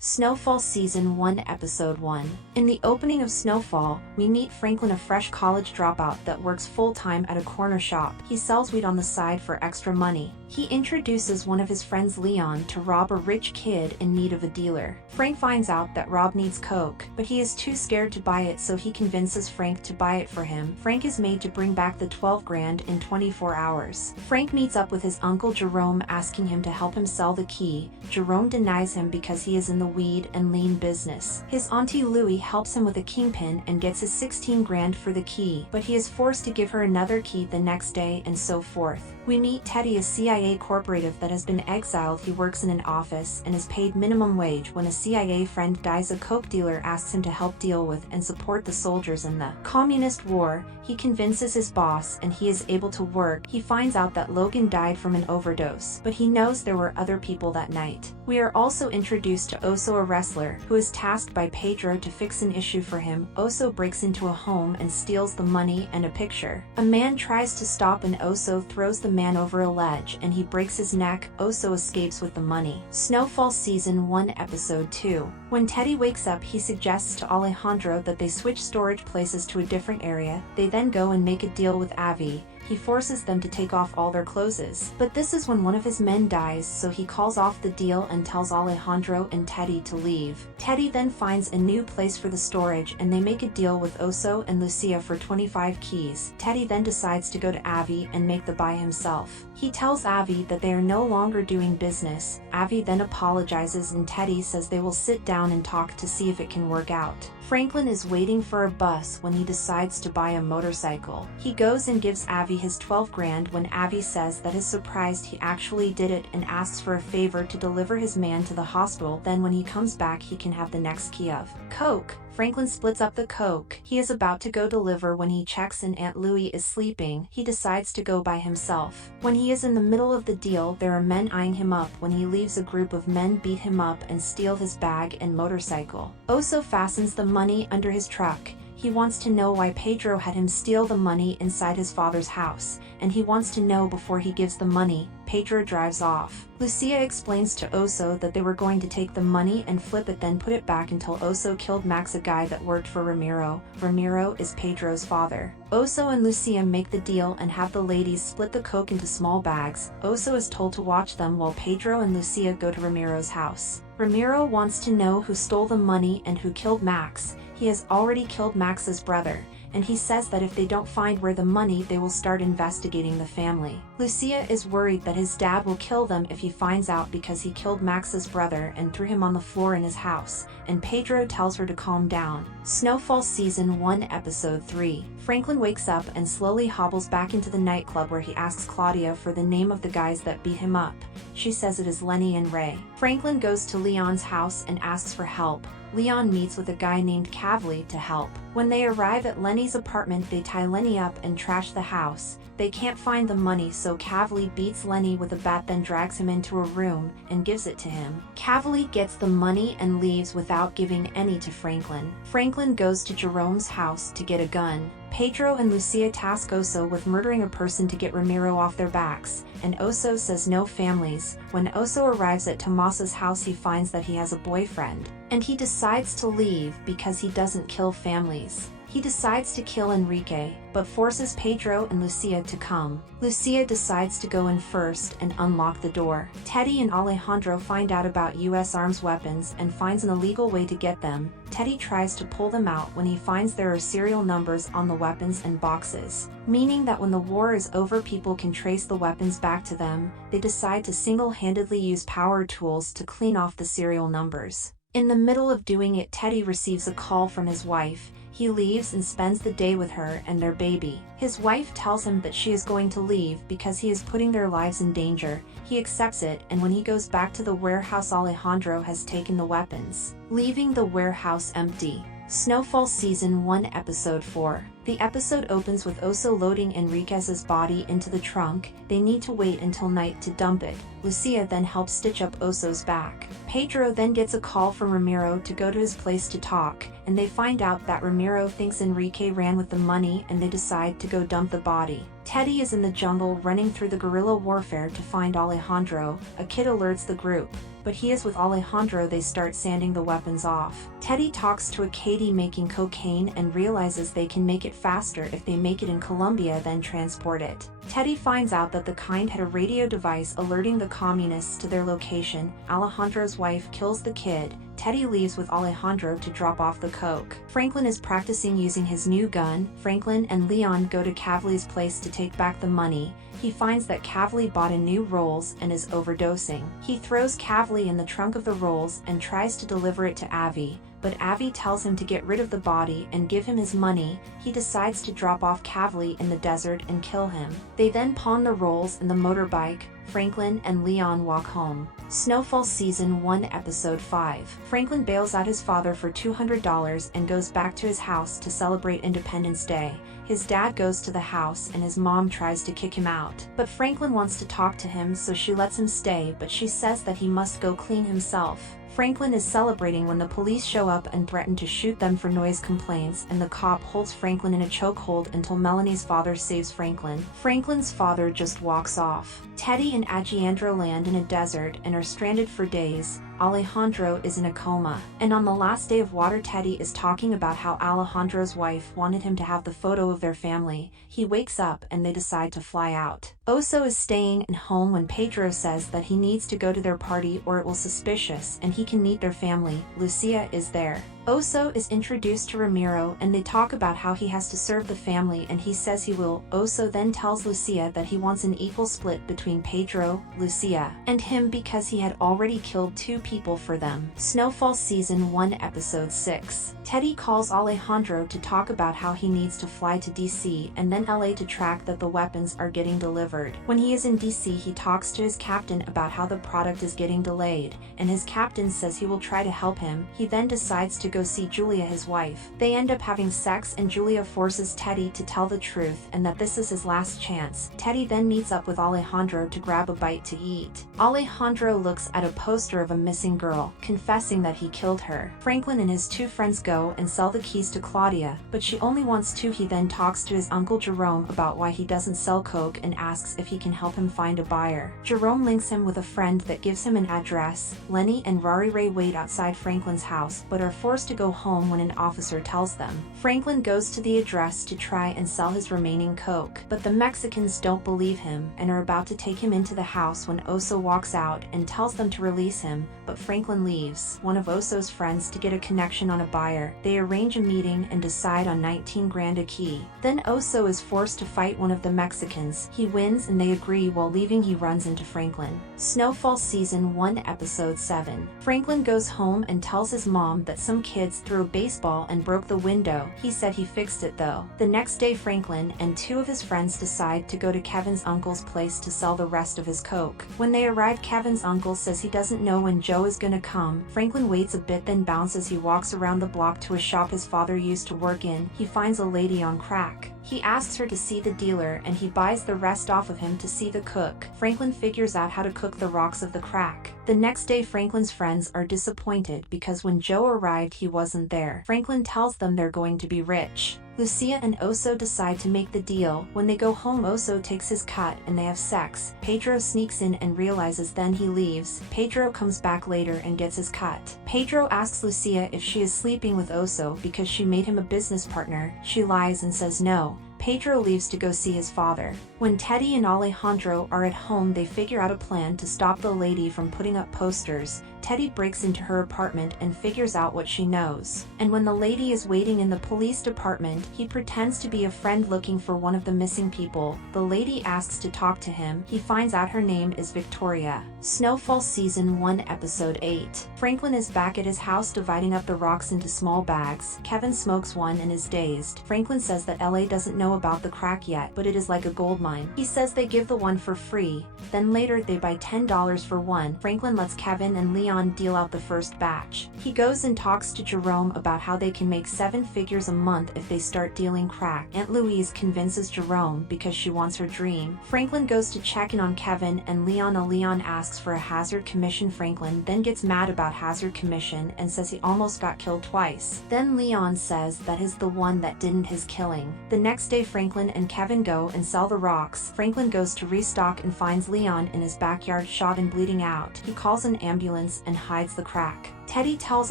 Snowfall Season 1 Episode 1. In the opening of Snowfall, we meet Franklin, a fresh college dropout that works full-time at a corner shop. He sells weed on the side for extra money. He introduces one of his friends, Leon, to rob a rich kid in need of a dealer. Frank finds out that Rob needs coke, but he is too scared to buy it, so he convinces Frank to buy it for him. Frank is made to bring back the 12 grand in 24 hours. Frank meets up with his uncle Jerome, asking him to help him sell the key. Jerome denies him because he is in the weed and lean business. His auntie Louie helps him with a kingpin and gets his 16 grand for the key, but he is forced to give her another key the next day, and so forth. We meet Teddy, a CIA corporative that has been exiled. He works in an office and is paid minimum wage. When a CIA friend dies, a coke dealer asks him to help deal with and support the soldiers in the Communist War. He convinces his boss and he is able to work. He finds out that Logan died from an overdose, but he knows there were other people that night. We are also introduced to Oso, a wrestler, who is tasked by Pedro to fix an issue for him. Oso breaks into a home and steals the money and a picture. A man tries to stop and Oso throws the man over a ledge and he breaks his neck. Oso escapes with the money. Snowfall Season 1 Episode 2. When Teddy wakes up, he suggests to Alejandro that they switch storage places to a different area. They then go and make a deal with Avi. He forces them to take off all their clothes. But this is when one of his men dies, so he calls off the deal and tells Alejandro and Teddy to leave. Teddy then finds a new place for the storage and they make a deal with Oso and Lucia for 25 keys. Teddy then decides to go to Avi and make the buy himself. He tells Avi that they are no longer doing business. Avi then apologizes and Teddy says they will sit down and talk to see if it can work out. Franklin is waiting for a bus when he decides to buy a motorcycle. He goes and gives Avi his 12 grand when Avi says that is surprised he actually did it and asks for a favor to deliver his man to the hospital. Then when he comes back, he can have the next key of coke. Franklin splits up the coke. He is about to go deliver when he checks and Aunt Louie is sleeping. He decides to go by himself. When he is in the middle of the deal, there are men eyeing him up. When he leaves, a group of men beat him up and steal his bag and motorcycle. Oso fastens the money under his truck. He wants to know why Pedro had him steal the money inside his father's house, and he wants to know before he gives the money. Pedro drives off. Lucia explains to Oso that they were going to take the money and flip it, then put it back until Oso killed Max, a guy that worked for Ramiro. Ramiro is Pedro's father. Oso and Lucia make the deal and have the ladies split the coke into small bags. Oso is told to watch them while Pedro and Lucia go to Ramiro's house. Ramiro wants to know who stole the money and who killed Max. He has already killed Max's brother, and he says that if they don't find where the money, they will start investigating the family. Lucia is worried that his dad will kill them if he finds out because he killed Max's brother and threw him on the floor in his house, and Pedro tells her to calm down. Snowfall Season 1 Episode 3. Franklin wakes up and slowly hobbles back into the nightclub where he asks Claudia for the name of the guys that beat him up. She says it is Lenny and Ray. Franklin goes to Leon's house and asks for help. Leon meets with a guy named Kavli to help. When they arrive at Lenny's apartment, they tie Lenny up and trash the house. They can't find the money, so Kavli beats Lenny with a bat, then drags him into a room and gives it to him. Kavli gets the money and leaves without giving any to Franklin. Franklin goes to Jerome's house to get a gun. Pedro and Lucia task Oso with murdering a person to get Ramiro off their backs, and Oso says no families. When Oso arrives at Tomasa's house, he finds that he has a boyfriend, and he decides to leave because he doesn't kill families. He decides to kill Enrique, but forces Pedro and Lucia to come. Lucia decides to go in first and unlock the door. Teddy and Alejandro find out about US arms weapons and finds an illegal way to get them. Teddy tries to pull them out when he finds there are serial numbers on the weapons and boxes, meaning that when the war is over, people can trace the weapons back to them. They decide to single-handedly use power tools to clean off the serial numbers. In the middle of doing it, Teddy receives a call from his wife. He leaves and spends the day with her and their baby. His wife tells him that she is going to leave because he is putting their lives in danger. He accepts it, and when he goes back to the warehouse, Alejandro has taken the weapons, leaving the warehouse empty. Snowfall Season 1 Episode 4. The episode opens with Oso loading Enriquez's body into the trunk. They need to wait until night to dump it. Lucia then helps stitch up Oso's back. Pedro then gets a call from Ramiro to go to his place to talk, and they find out that Ramiro thinks Enrique ran with the money, and they decide to go dump the body. Teddy is in the jungle running through the guerrilla warfare to find Alejandro. A kid alerts the group, but he is with Alejandro. They start sanding the weapons off. Teddy talks to a Katie making cocaine and realizes they can make it faster if they make it in Colombia then transport it. Teddy finds out that the kind had a radio device alerting the communists to their location. Alejandro's wife kills the kid. Teddy leaves with Alejandro to drop off the coke. Franklin is practicing using his new gun. Franklin and Leon go to Kavli's place to take back the money. He finds that Kavli bought a new Rolls and is overdosing. He throws Kavli in the trunk of the Rolls and tries to deliver it to Avi, but Avi tells him to get rid of the body and give him his money. He decides to drop off Kavli in the desert and kill him. They then pawn the Rolls and the motorbike. Franklin and Leon walk home. Snowfall Season 1 Episode 5. Franklin bails out his father for $200 and goes back to his house to celebrate Independence Day. His dad goes to the house and his mom tries to kick him out. But Franklin wants to talk to him, so she lets him stay, but she says that he must go clean himself. Franklin is celebrating when the police show up and threaten to shoot them for noise complaints, and the cop holds Franklin in a chokehold until Melanie's father saves Franklin. Franklin's father just walks off. Teddy and Alejandro land in a desert and are stranded for days. Alejandro is in a coma. And on the last day of water, Teddy is talking about how Alejandro's wife wanted him to have the photo of their family. He wakes up and they decide to fly out. Oso is staying at home when Pedro says that he needs to go to their party or it will suspicious and he can meet their family. Lucia is there. Oso is introduced to Ramiro and they talk about how he has to serve the family and he says he will. Oso then tells Lucia that he wants an equal split between Pedro, Lucia, and him because he had already killed 2 people for them. Snowfall Season 1 Episode 6. Teddy calls Alejandro to talk about how he needs to fly to DC and then LA to track that the weapons are getting delivered. When he is in DC, he talks to his captain about how the product is getting delayed, and his captain says he will try to help him. He then decides to go see Julia, his wife. They end up having sex and Julia forces Teddy to tell the truth and that this is his last chance. Teddy then meets up with Alejandro to grab a bite to eat. Alejandro looks at a poster of a missing girl, confessing that he killed her. Franklin and his 2 friends go and sell the keys to Claudia, but she only wants 2. He then talks to his uncle Jerome about why he doesn't sell coke and asks if he can help him find a buyer. Jerome links him with a friend that gives him an address. Lenny and Rari Ray wait outside Franklin's house but are forced to go home when an officer tells them. Franklin goes to the address to try and sell his remaining coke, but the Mexicans don't believe him and are about to take him into the house when Oso walks out and tells them to release him, but Franklin leaves one of Oso's friends to get a connection on a buyer. They arrange a meeting and decide on 19 grand a key. Then Oso is forced to fight one of the Mexicans. He wins and they agree. While leaving, he runs into Franklin. Snowfall Season 1 Episode 7. Franklin goes home and tells his mom that some kids threw a baseball and broke the window. He said he fixed it though. The next day, Franklin and 2 of his friends decide to go to Kevin's uncle's place to sell the rest of his coke. When they arrive, Kevin's uncle says he doesn't know when Joe is gonna come. Franklin waits a bit then bounces. He walks around the block to a shop his father used to work in. He finds a lady on crack. He asks her to see the dealer and he buys the rest off of him to see the cook. Franklin figures out how to cook the rocks of the crack. The next day, Franklin's friends are disappointed because when Joe arrived he wasn't there. Franklin tells them they're going to be rich. Lucia and Oso decide to make the deal. When they go home, Oso takes his cut and they have sex. Pedro sneaks in and realizes, then he leaves. Pedro comes back later and gets his cut. Pedro asks Lucia if she is sleeping with Oso because she made him a business partner. She lies and says no. Pedro leaves to go see his father. When Teddy and Alejandro are at home, they figure out a plan to stop the lady from putting up posters. Teddy breaks into her apartment and figures out what she knows. And when the lady is waiting in the police department, he pretends to be a friend looking for one of the missing people. The lady asks to talk to him. He finds out her name is Victoria. Snowfall Season 1 Episode 8. Franklin is back at his house dividing up the rocks into small bags. Kevin smokes one and is dazed. Franklin says that LA doesn't know about the crack yet, but it is like a gold mine. He says they give the one for free. Then later they buy $10 for one. Franklin lets Kevin and Leon deal out the first batch. He goes and talks to Jerome about how they can make 7 figures a month if they start dealing crack. Aunt Louise convinces Jerome because she wants her dream. Franklin goes to check in on Kevin and Leon. Leon asks for a hazard commission. Franklin then gets mad about hazard commission and says he almost got killed twice. Then Leon says that is the one that didn't his killing. The next day, Franklin and Kevin go and sell the rock stocks. Franklin goes to restock and finds Leon in his backyard shot and bleeding out. He calls an ambulance and hides the crack. Teddy tells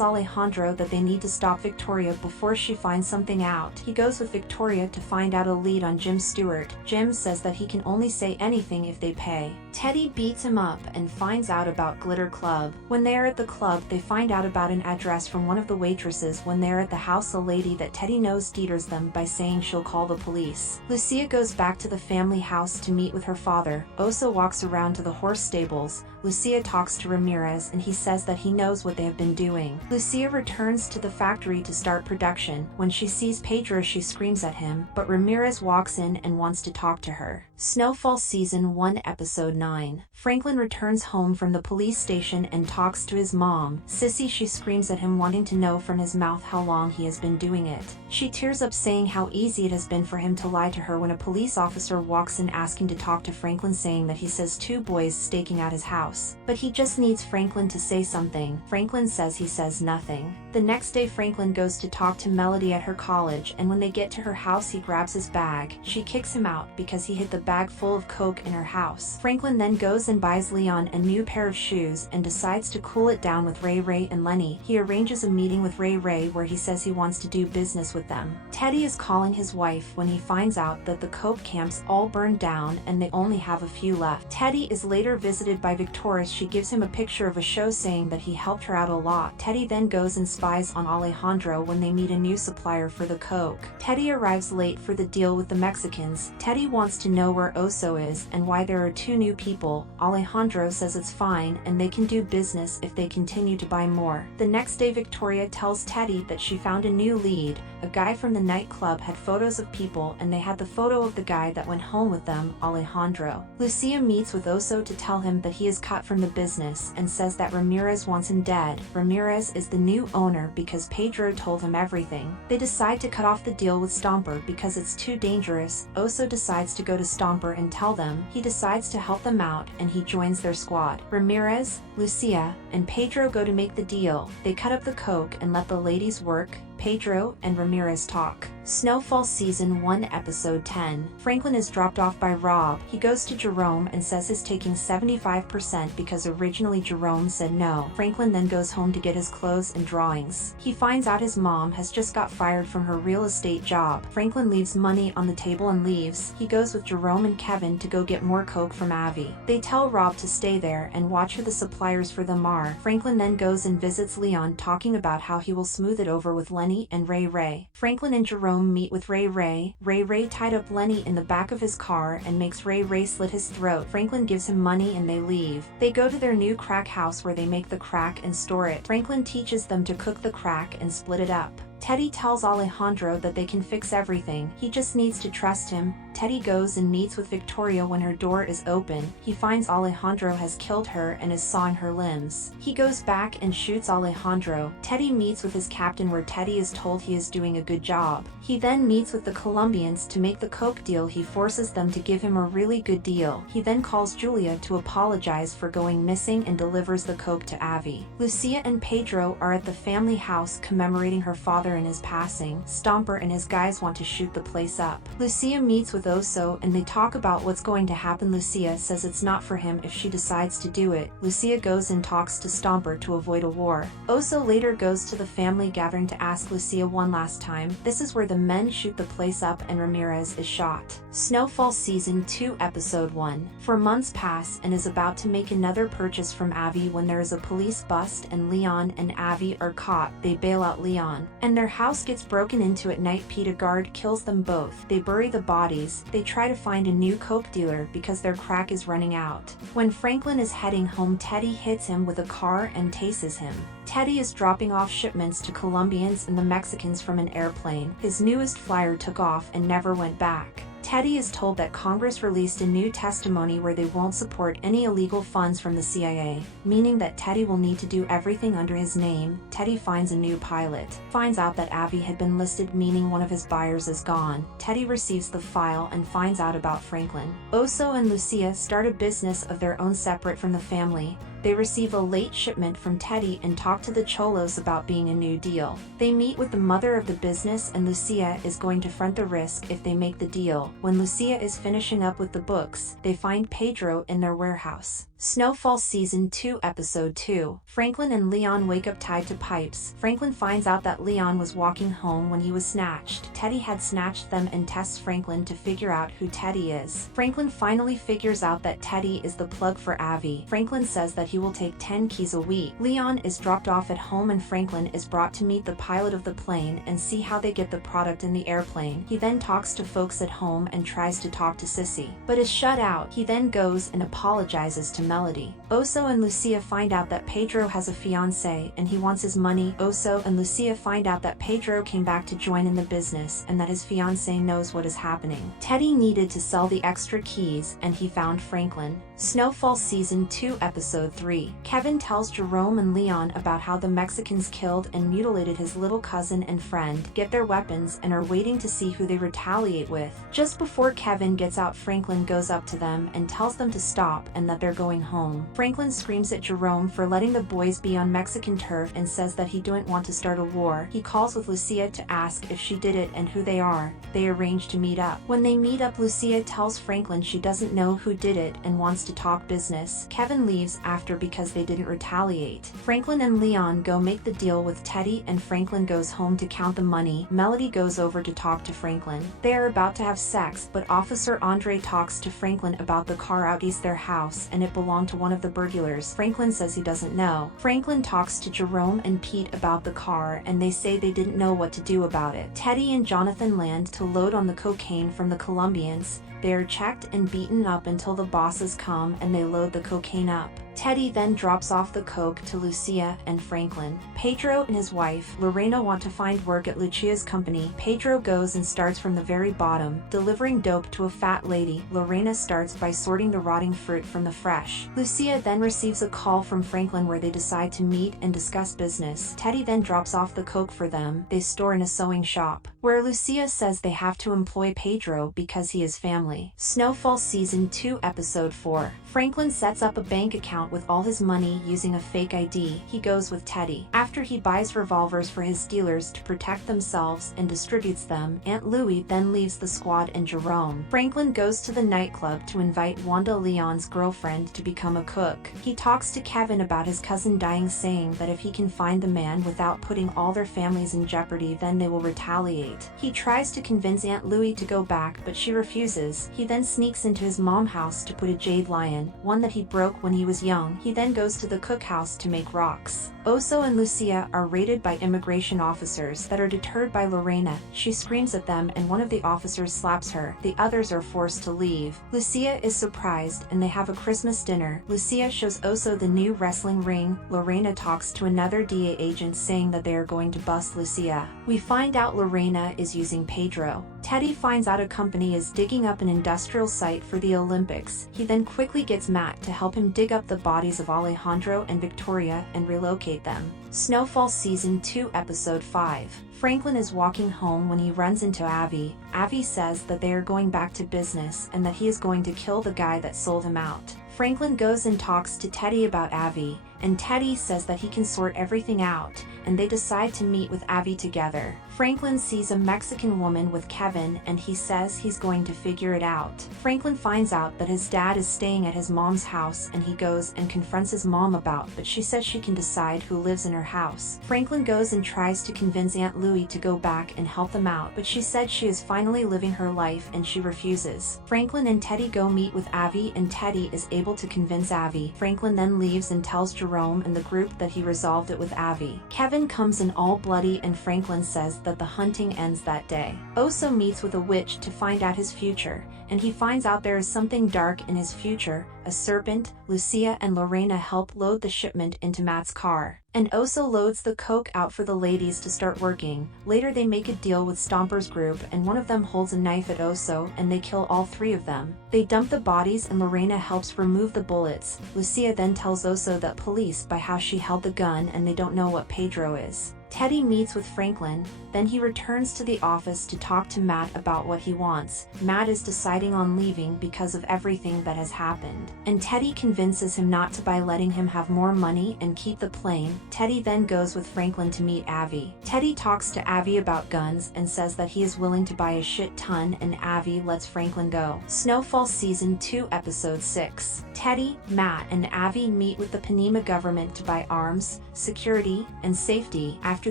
Alejandro that they need to stop Victoria before she finds something out. He goes with Victoria to find out a lead on Jim Stewart. Jim says that he can only say anything if they pay. Teddy beats him up and finds out about Glitter Club. When they are at the club, they find out about an address from one of the waitresses. When they're at the house, a lady that Teddy knows deters them by saying she'll call the police. Lucia goes back to the family house to meet with her father. Oso walks around to the horse stables. Lucia talks to Ramirez and he says that he knows what they have been doing. Lucia returns to the factory to start production. When she sees Pedro, she screams at him, but Ramirez walks in and wants to talk to her. Snowfall Season 1 Episode 9. Franklin returns home from the police station and talks to his mom. Sissy, she screams at him, wanting to know from his mouth how long he has been doing it. She tears up, saying how easy it has been for him to lie to her when a police officer walks in asking to talk to Franklin, saying that he says 2 boys staking out his house. But he just needs Franklin to say something. Franklin says he says nothing. The next day, Franklin goes to talk to Melody at her college, and when they get to her house, he grabs his bag. She kicks him out because he hid the bag full of coke in her house. Franklin then goes and buys Leon a new pair of shoes and decides to cool it down with Ray Ray and Lenny. He arranges a meeting with Ray Ray where he says he wants to do business with them. Teddy is calling his wife when he finds out that the coke camps all burned down and they only have a few left. Teddy is later visited by Victoria. She gives him a picture of a show saying that he helped her out a lot. Teddy then goes and spies on Alejandro when they meet a new supplier for the coke. Teddy arrives late for the deal with the Mexicans. Teddy wants to know where Oso is and why there are 2 new people. Alejandro says it's fine and they can do business if they continue to buy more. The next day, Victoria tells Teddy that she found a new lead. A guy from the nightclub had photos of people and they had the photo of the guy that went home with them, Alejandro. Lucia meets with Oso to tell him that he is cut from the business and says that Ramirez wants him dead. Ramirez is the new owner because Pedro told him everything. They decide to cut off the deal with Stomper because it's too dangerous. Oso decides to go to Stomper and tell them. He decides to help them out and he joins their squad. Ramirez, Lucia, and Pedro go to make the deal. They cut up the coke and let the ladies work. Pedro and Ramirez talk. Snowfall Season 1 Episode 10. Franklin is dropped off by Rob. He goes to Jerome and says he's taking 75% because originally Jerome said no. Franklin then goes home to get his clothes and drawings. He finds out his mom has just got fired from her real estate job. Franklin leaves money on the table and leaves. He goes with Jerome and Kevin to go get more coke from Avi. They tell Rob to stay there and watch who the suppliers for them are. Franklin then goes and visits Leon, talking about how he will smooth it over with Lenny and Ray Ray. Franklin and Jerome meet with Ray Ray. Ray Ray tied up Lenny in the back of his car and makes Ray Ray slit his throat. Franklin gives him money and they leave. They go to their new crack house where they make the crack and store it. Franklin teaches them to cook the crack and split it up. Teddy tells Alejandro that they can fix everything. He just needs to trust him. Teddy goes and meets with Victoria when her door is open. He finds Alejandro has killed her and is sawing her limbs. He goes back and shoots Alejandro. Teddy meets with his captain where Teddy is told he is doing a good job. He then meets with the Colombians to make the coke deal. He forces them to give him a really good deal. He then calls Julia to apologize for going missing and delivers the coke to Avi. Lucia and Pedro are at the family house commemorating her father in his passing. Stomper and his guys want to shoot the place up. Lucia meets with Oso and they talk about what's going to happen. Lucia says it's not for him if she decides to do it. Lucia goes and talks to Stomper to avoid a war. Oso later goes to the family gathering to ask Lucia one last time. This is where the men shoot the place up and Ramirez is shot. Snowfall Season 2 Episode 1. 4 months pass and is about to make another purchase from Avi when there is a police bust and Leon and Avi are caught. They bail out Leon and their house gets broken into at night. Peter Guard kills them both. They bury the bodies. They try to find a new coke dealer because their crack is running out. When Franklin is heading home, Teddy hits him with a car and tases him. Teddy is dropping off shipments to Colombians and the Mexicans from an airplane. His newest flyer took off and never went back. Teddy is told that Congress released a new testimony where they won't support any illegal funds from the CIA, meaning that Teddy will need to do everything under his name. Teddy finds a new pilot, finds out that Avi had been listed, meaning one of his buyers is gone. Teddy receives the file and finds out about Franklin. Oso and Lucia start a business of their own separate from the family. They receive a late shipment from Teddy and talk to the Cholos about being a new deal. They meet with the mother of the business and Lucia is going to front the risk if they make the deal. When Lucia is finishing up with the books, they find Pedro in their warehouse. Snowfall Season 2 Episode 2. Franklin and Leon wake up tied to pipes. Franklin finds out that Leon was walking home when he was snatched. Teddy had snatched them and tests Franklin to figure out who Teddy is. Franklin finally figures out that Teddy is the plug for Avi. Franklin says that he will take 10 keys a week. Leon is dropped off at home and Franklin is brought to meet the pilot of the plane and see how they get the product in the airplane. He then talks to folks at home and tries to talk to Sissy, but is shut out. He then goes and apologizes to Melody. Oso and Lucia find out that Pedro has a fiancé and he wants his money. Oso and Lucia find out that Pedro came back to join in the business and that his fiancé knows what is happening. Teddy needed to sell the extra keys and he found Franklin. Snowfall Season 2 Episode 3. Kevin tells Jerome and Leon about how the Mexicans killed and mutilated his little cousin and friend, get their weapons, and are waiting to see who they retaliate with. Just before Kevin gets out, Franklin goes up to them and tells them to stop and that they're going home. Franklin screams at Jerome for letting the boys be on Mexican turf and says that he didn't want to start a war. He calls with Lucia to ask if she did it and who they are. They arrange to meet up. When they meet up, Lucia tells Franklin she doesn't know who did it and wants to talk business. Kevin leaves after because they didn't retaliate. Franklin and Leon go make the deal with Teddy and Franklin goes home to count the money. Melody goes over to talk to Franklin. They are about to have sex, but Officer Andre talks to Franklin about the car out east their house and it belonged to one of the burglars. Franklin says he doesn't know. Franklin talks to Jerome and Pete about the car and they say they didn't know what to do about it. Teddy and Jonathan land to load on the cocaine from the Colombians. They are checked and beaten up until the bosses come and they load the cocaine up. Teddy then drops off the coke to Lucia and Franklin. Pedro and his wife, Lorena, want to find work at Lucia's company. Pedro goes and starts from the very bottom, delivering dope to a fat lady. Lorena starts by sorting the rotting fruit from the fresh. Lucia then receives a call from Franklin where they decide to meet and discuss business. Teddy then drops off the coke for them. They store in a sewing shop, where Lucia says they have to employ Pedro because he is family. Snowfall Season 2 Episode 4. Franklin sets up a bank account with all his money using a fake ID. He goes with Teddy. After he buys revolvers for his dealers to protect themselves and distributes them, Aunt Louie then leaves the squad and Jerome. Franklin goes to the nightclub to invite Wanda, Leon's girlfriend, to become a cook. He talks to Kevin about his cousin dying, saying that if he can find the man without putting all their families in jeopardy, then they will retaliate. He tries to convince Aunt Louie to go back, but she refuses. He then sneaks into his mom's house to put a jade lion, one that he broke when he was young. He then goes to the cookhouse to make rocks. Oso and Lucia are raided by immigration officers that are deterred by Lorena. She screams at them and one of the officers slaps her. The others are forced to leave. Lucia is surprised and they have a Christmas dinner. Lucia shows Oso the new wrestling ring. Lorena talks to another DA agent saying that they are going to bust Lucia. We find out Lorena is using Pedro. Teddy finds out a company is digging up an industrial site for the Olympics. He then quickly gets Matt to help him dig up the bodies of Alejandro and Victoria and relocate them. Snowfall Season 2 Episode 5. Franklin is walking home when he runs into Avi. Avi says that they are going back to business and that he is going to kill the guy that sold him out. Franklin goes and talks to Teddy about Avi, and Teddy says that he can sort everything out, and they decide to meet with Avi together. Franklin sees a Mexican woman with Kevin and he says he's going to figure it out. Franklin finds out that his dad is staying at his mom's house and he goes and confronts his mom about, but she says she can decide who lives in her house. Franklin goes and tries to convince Aunt Louie to go back and help them out, but she said she is finally living her life and she refuses. Franklin and Teddy go meet with Avi and Teddy is able to convince Avi. Franklin then leaves and tells Jerome and the group that he resolved it with Avi. Kevin comes in all bloody and Franklin says that the hunting ends that day. Oso meets with a witch to find out his future, and he finds out there is something dark in his future, a serpent. Lucia and Lorena help load the shipment into Matt's car, and Oso loads the coke out for the ladies to start working. Later they make a deal with Stomper's group and one of them holds a knife at Oso and they kill all three of them. They dump the bodies and Lorena helps remove the bullets. Lucia then tells Oso that police by how she held the gun and they don't know what Pedro is. Teddy meets with Franklin, then he returns to the office to talk to Matt about what he wants. Matt is deciding on leaving because of everything that has happened, and Teddy convinces him not to by letting him have more money and keep the plane. Teddy then goes with Franklin to meet Avi. Teddy talks to Avi about guns and says that he is willing to buy a shit ton, and Avi lets Franklin go. Snowfall Season 2 Episode 6. Teddy, Matt, and Avi meet with the Panema government to buy arms, security, and safety. After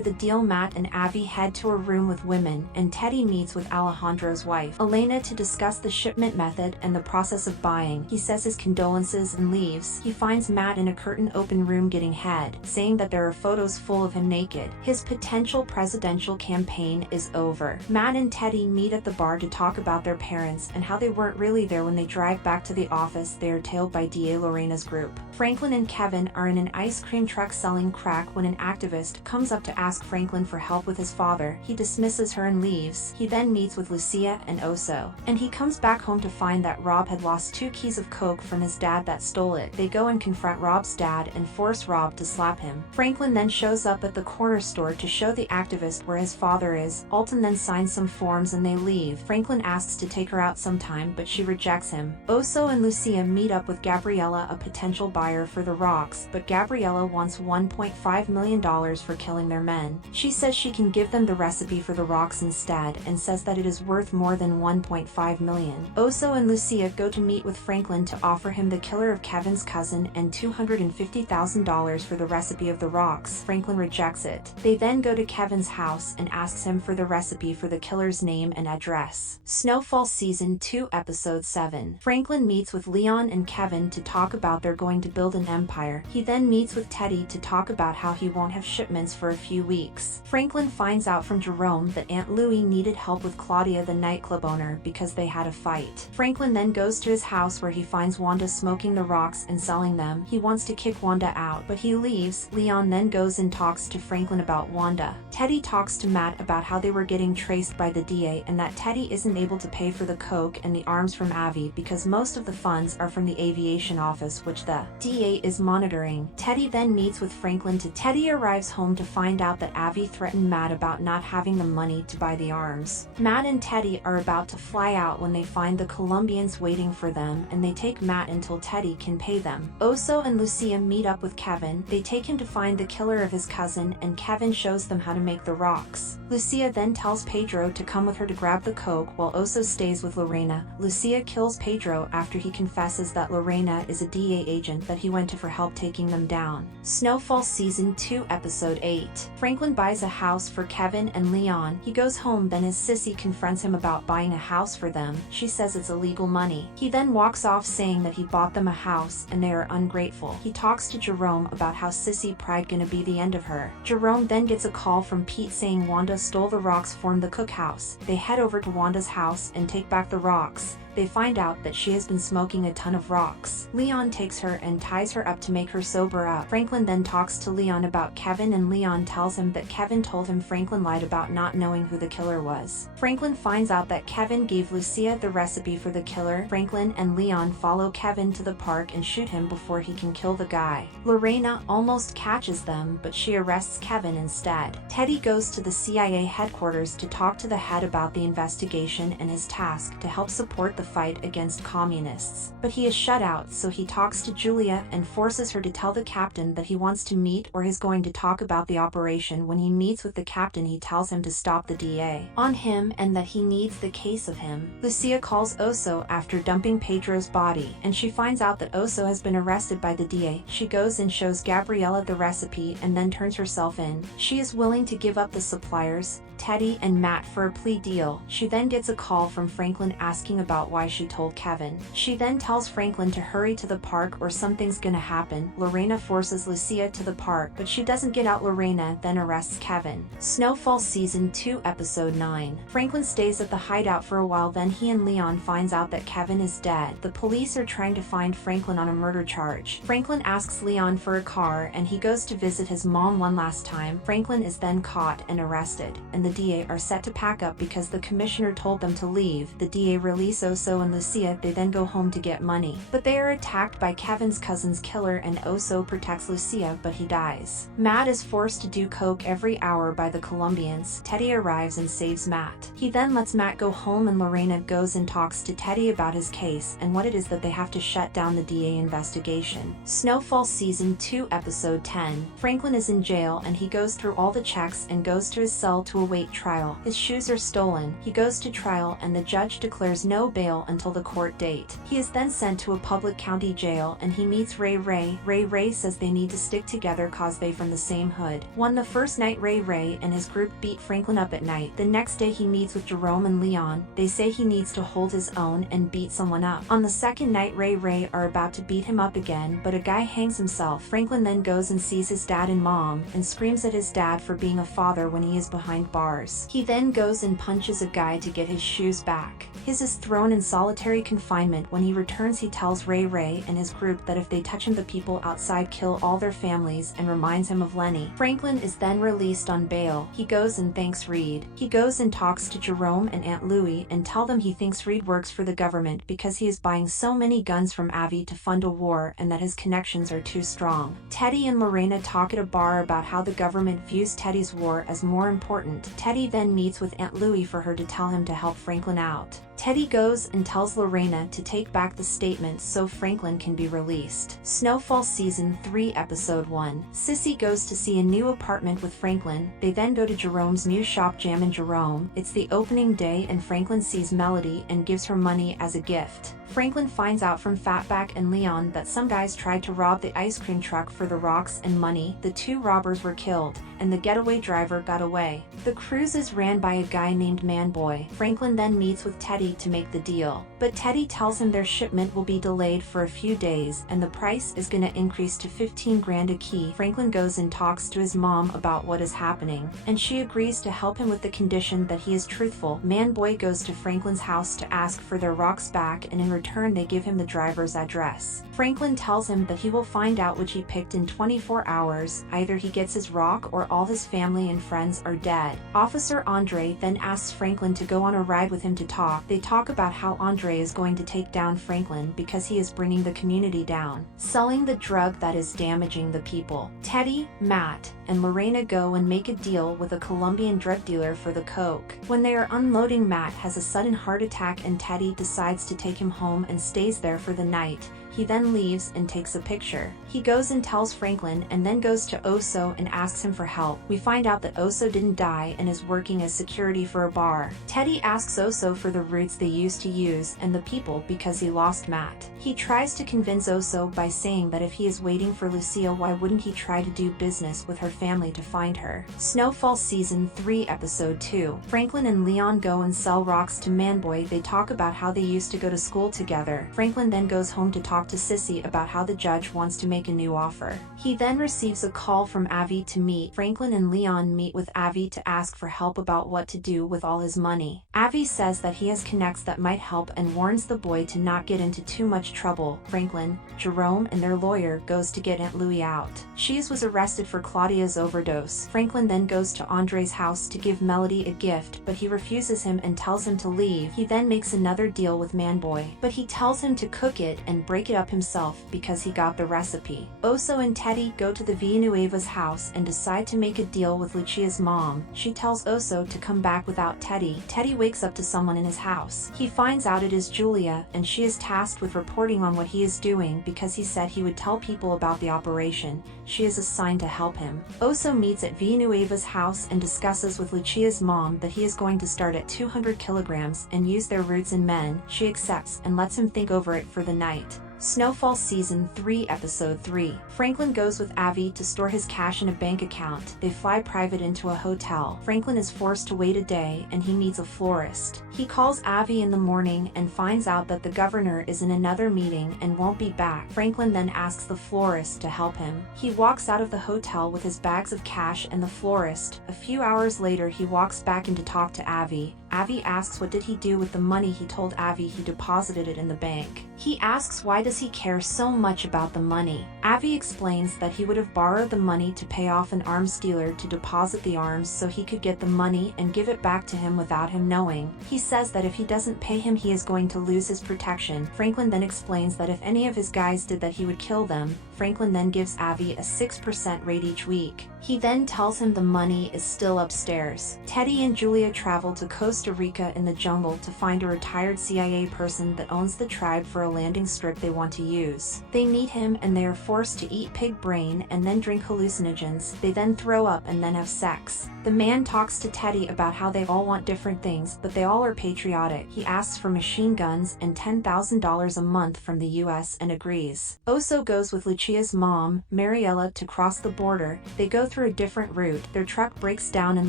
the deal, Matt and Avi head to a room with women, and Teddy meets with Alejandro's wife, Elena, to discuss the shipment method and the process of buying. He says his condolences and leaves. He finds Matt in a curtain-open room getting head, saying that there are photos full of him naked. His potential presidential campaign is over. Matt and Teddy meet at the bar to talk about their parents and how they weren't really there when they drive back to the office. They are tailed by DA Lorena's group. Franklin and Kevin are in an ice cream truck selling crack when an activist comes up to ask Franklin for help with his father. He dismisses her and leaves. He then meets with Lucia and Oso, and he comes back home to find that Rob had lost 2 keys of coke from his dad that stole it. They go and confront Rob's dad and force Rob to slap him. Franklin then shows up at the corner store to show the activist where his father is. Alton then signs some forms and they leave. Franklin asks to take her out sometime, but she rejects him. Oso and Lucia meet up with Gabriella, a potential buyer for the rocks, but Gabriella wants $1.5 million for killing their men. She says she can give them the recipe for the rocks instead, and says that it is worth more than $1.5 million. Oso and Lucia go to meet with Franklin to offer him the killer of Kevin's cousin and $250,000 for the recipe of the rocks. Franklin rejects it. They then go to Kevin's house and asks him for the recipe for the killer's name and address. Snowfall Season 2 Episode 7. Franklin meets with Leon and Kevin to talk about they're going to build an empire. He then meets with Teddy to talk about how he won't have shipments for a few weeks. Franklin finds out from Jerome that Aunt Louie needed help with Claudia, the nightclub owner, because they had a fight. Franklin then goes to his house where he finds Wanda smoking the rocks and selling them. He wants to kick Wanda out, but he leaves. Leon then goes and talks to Franklin about Wanda. Teddy talks to Matt about how they were getting traced by the DA and that Teddy isn't able to pay for the coke and the arms from Avi because most of the funds are from the aviation office, which the DA is monitoring. Teddy then meets with Franklin to Teddy arrives home to find out that Avi threatened Matt about not having the money to buy the arms. Matt and Teddy are about to fly out when they find the Colombians waiting for them, and they take Matt until Teddy can pay them. Oso and Lucia meet up with Kevin. They take him to find the killer of his cousin, and Kevin shows them how to make the rocks. Lucia then tells Pedro to come with her to grab the coke while Oso stays with Lorena. Lucia kills Pedro after he confesses that Lorena is a DA agent that he went to for help taking them down. Snowfall Season 2 Episode 8. Franklin buys a house for Kevin and Leon. He goes home, then his sissy confronts him about buying a house for them. She says it's illegal money. He then walks off saying that he bought them a house and they are ungrateful. He talks to Jerome about how sissy pride gonna be the end of her. Jerome then gets a call from Pete saying Wanda stole the rocks from the cookhouse. They head over to Wanda's house and take back the rocks. They find out that she has been smoking a ton of rocks. Leon takes her and ties her up to make her sober up. Franklin then talks to Leon about Kevin, and Leon tells him that Kevin told him Franklin lied about not knowing who the killer was. Franklin finds out that Kevin gave Lucia the recipe for the killer. Franklin and Leon follow Kevin to the park and shoot him before he can kill the guy. Lorena almost catches them, but she arrests Kevin instead. Teddy goes to the CIA headquarters to talk to the head about the investigation and his task to help support the fight against communists. But he is shut out, so he talks to Julia and forces her to tell the captain that he wants to meet or is going to talk about the operation. When he meets with the captain, he tells him to stop the DA on him and that he needs the case of him. Lucia calls Oso after dumping Pedro's body, and she finds out that Oso has been arrested by the DA. She goes and shows Gabriella the recipe and then turns herself in. She is willing to give up the suppliers, Teddy and Matt, for a plea deal. She then gets a call from Franklin asking about why she told Kevin. She then tells Franklin to hurry to the park or something's gonna happen. Lorena forces Lucia to the park, but she doesn't get out. Lorena then arrests Kevin. Snowfall Season 2 Episode 9. Franklin stays at the hideout for a while, then he and Leon finds out that Kevin is dead. The police are trying to find Franklin on a murder charge. Franklin asks Leon for a car and he goes to visit his mom one last time. Franklin is then caught and arrested, and the DA are set to pack up because the commissioner told them to leave. The DA release Oso Oso and Lucia. They then go home to get money, but they are attacked by Kevin's cousin's killer, and Oso protects Lucia, but he dies. Matt is forced to do coke every hour by the Colombians. Teddy arrives and saves Matt. He then lets Matt go home, and Lorena goes and talks to Teddy about his case and what it is that they have to shut down the DA investigation. Snowfall Season 2 Episode 10. Franklin is in jail and he goes through all the checks and goes to his cell to await trial. His shoes are stolen. He goes to trial and the judge declares no bail until the court date. He is then sent to a public county jail and he meets Ray Ray. Ray says they need to stick together cause they from the same hood. The first night Ray and his group beat Franklin up at night. The next day he meets with Jerome and Leon. They say he needs to hold his own and beat someone up. On the second night Ray are about to beat him up again, but a guy hangs himself. Franklin then goes and sees his dad and mom and screams at his dad for being a father when he is behind bars. He then goes and punches a guy to get his shoes back. His is thrown in solitary confinement. When he returns he tells Ray and his group that if they touch him the people outside kill all their families and reminds him of Lenny. Franklin is then released on bail. He goes and thanks Reed. He goes and talks to Jerome and Aunt Louie and tell them he thinks Reed works for the government because he is buying so many guns from Avi to fund a war and that his connections are too strong. Teddy and Lorena talk at a bar about how the government views Teddy's war as more important. Teddy then meets with Aunt Louie for her to tell him to help Franklin out. Teddy goes and tells Lorena to take back the statement so Franklin can be released. Snowfall Season 3 Episode 1. Sissy goes to see a new apartment with Franklin. They then go to Jerome's new shop Jammin' Jerome. It's the opening day and Franklin sees Melody and gives her money as a gift. Franklin finds out from Fatback and Leon that some guys tried to rob the ice cream truck for the rocks and money. The two robbers were killed, and the getaway driver got away. The cruise is ran by a guy named Manboy. Franklin then meets with Teddy to make the deal, but Teddy tells him their shipment will be delayed for a few days and the price is gonna increase to 15 grand a key. Franklin goes and talks to his mom about what is happening, and she agrees to help him with the condition that he is truthful. Manboy goes to Franklin's house to ask for their rocks back, and in return they give him the driver's address. Franklin tells him that he will find out which he picked in 24 hours. Either he gets his rock or all his family and friends are dead. Officer Andre then asks Franklin to go on a ride with him to talk. They talk about how Andre is going to take down Franklin because he is bringing the community down, selling the drug that is damaging the people. Teddy, Matt, and Lorena go and make a deal with a Colombian drug dealer for the coke. When they are unloading, Matt has a sudden heart attack and Teddy decides to take him home and stays there for the night. He then leaves and takes a picture. He goes and tells Franklin and then goes to Oso and asks him for help. We find out that Oso didn't die and is working as security for a bar. Teddy asks Oso for the routes they used to use and the people because he lost Matt. He tries to convince Oso by saying that if he is waiting for Lucia, why wouldn't he try to do business with her family to find her? Snowfall Season 3 Episode 2. Franklin and Leon go and sell rocks to Manboy. They talk about how they used to go to school together. Franklin then goes home to talk to Sissy about how the judge wants to make a new offer. He then receives a call from Avi to meet. Franklin and Leon meet with Avi to ask for help about what to do with all his money. Avi says that he has connects that might help and warns the boy to not get into too much trouble. Franklin, Jerome, and their lawyer goes to get Aunt Louie out. She was arrested for Claudia's overdose. Franklin then goes to Andre's house to give Melody a gift, but he refuses him and tells him to leave. He then makes another deal with Manboy, but he tells him to cook it and break it up himself because he got the recipe. Oso and Teddy go to the Villanueva's house and decide to make a deal with Lucia's mom. She tells Oso to come back without Teddy. Teddy wakes up to someone in his house. He finds out it is Julia, and she is tasked with reporting on what he is doing because he said he would tell people about the operation. She is assigned to help him. Oso meets at Villanueva's house and discusses with Lucia's mom that he is going to start at 200 kilograms and use their roots in men. She accepts and lets him think over it for the night. Snowfall Season 3 Episode 3. Franklin goes with Avi to store his cash in a bank account. They fly private into a hotel. Franklin is forced to wait a day and he meets a florist. He calls Avi in the morning and finds out that the governor is in another meeting and won't be back. Franklin then asks the florist to help him. He walks out of the hotel with his bags of cash and the florist. A few hours later he walks back in to talk to Avi. Avi asks what did he do with the money. He told Avi he deposited it in the bank. He asks why does he care so much about the money. Avi explains that he would have borrowed the money to pay off an arms dealer to deposit the arms so he could get the money and give it back to him without him knowing. He says that if he doesn't pay him he is going to lose his protection. Franklin then explains that if any of his guys did that he would kill them. Franklin then gives Avi a 6% rate each week. He then tells him the money is still upstairs. Teddy and Julia travel to Costa Rica in the jungle to find a retired CIA person that owns the tribe for a landing strip they want to use. They meet him and they are forced to eat pig brain and then drink hallucinogens. They then throw up and then have sex. The man talks to Teddy about how they all want different things, but they all are patriotic. He asks for machine guns and $10,000 a month from the US and agrees. Oso goes with Lucia's mom, Mariella, to cross the border. They go through a different route. Their truck breaks down and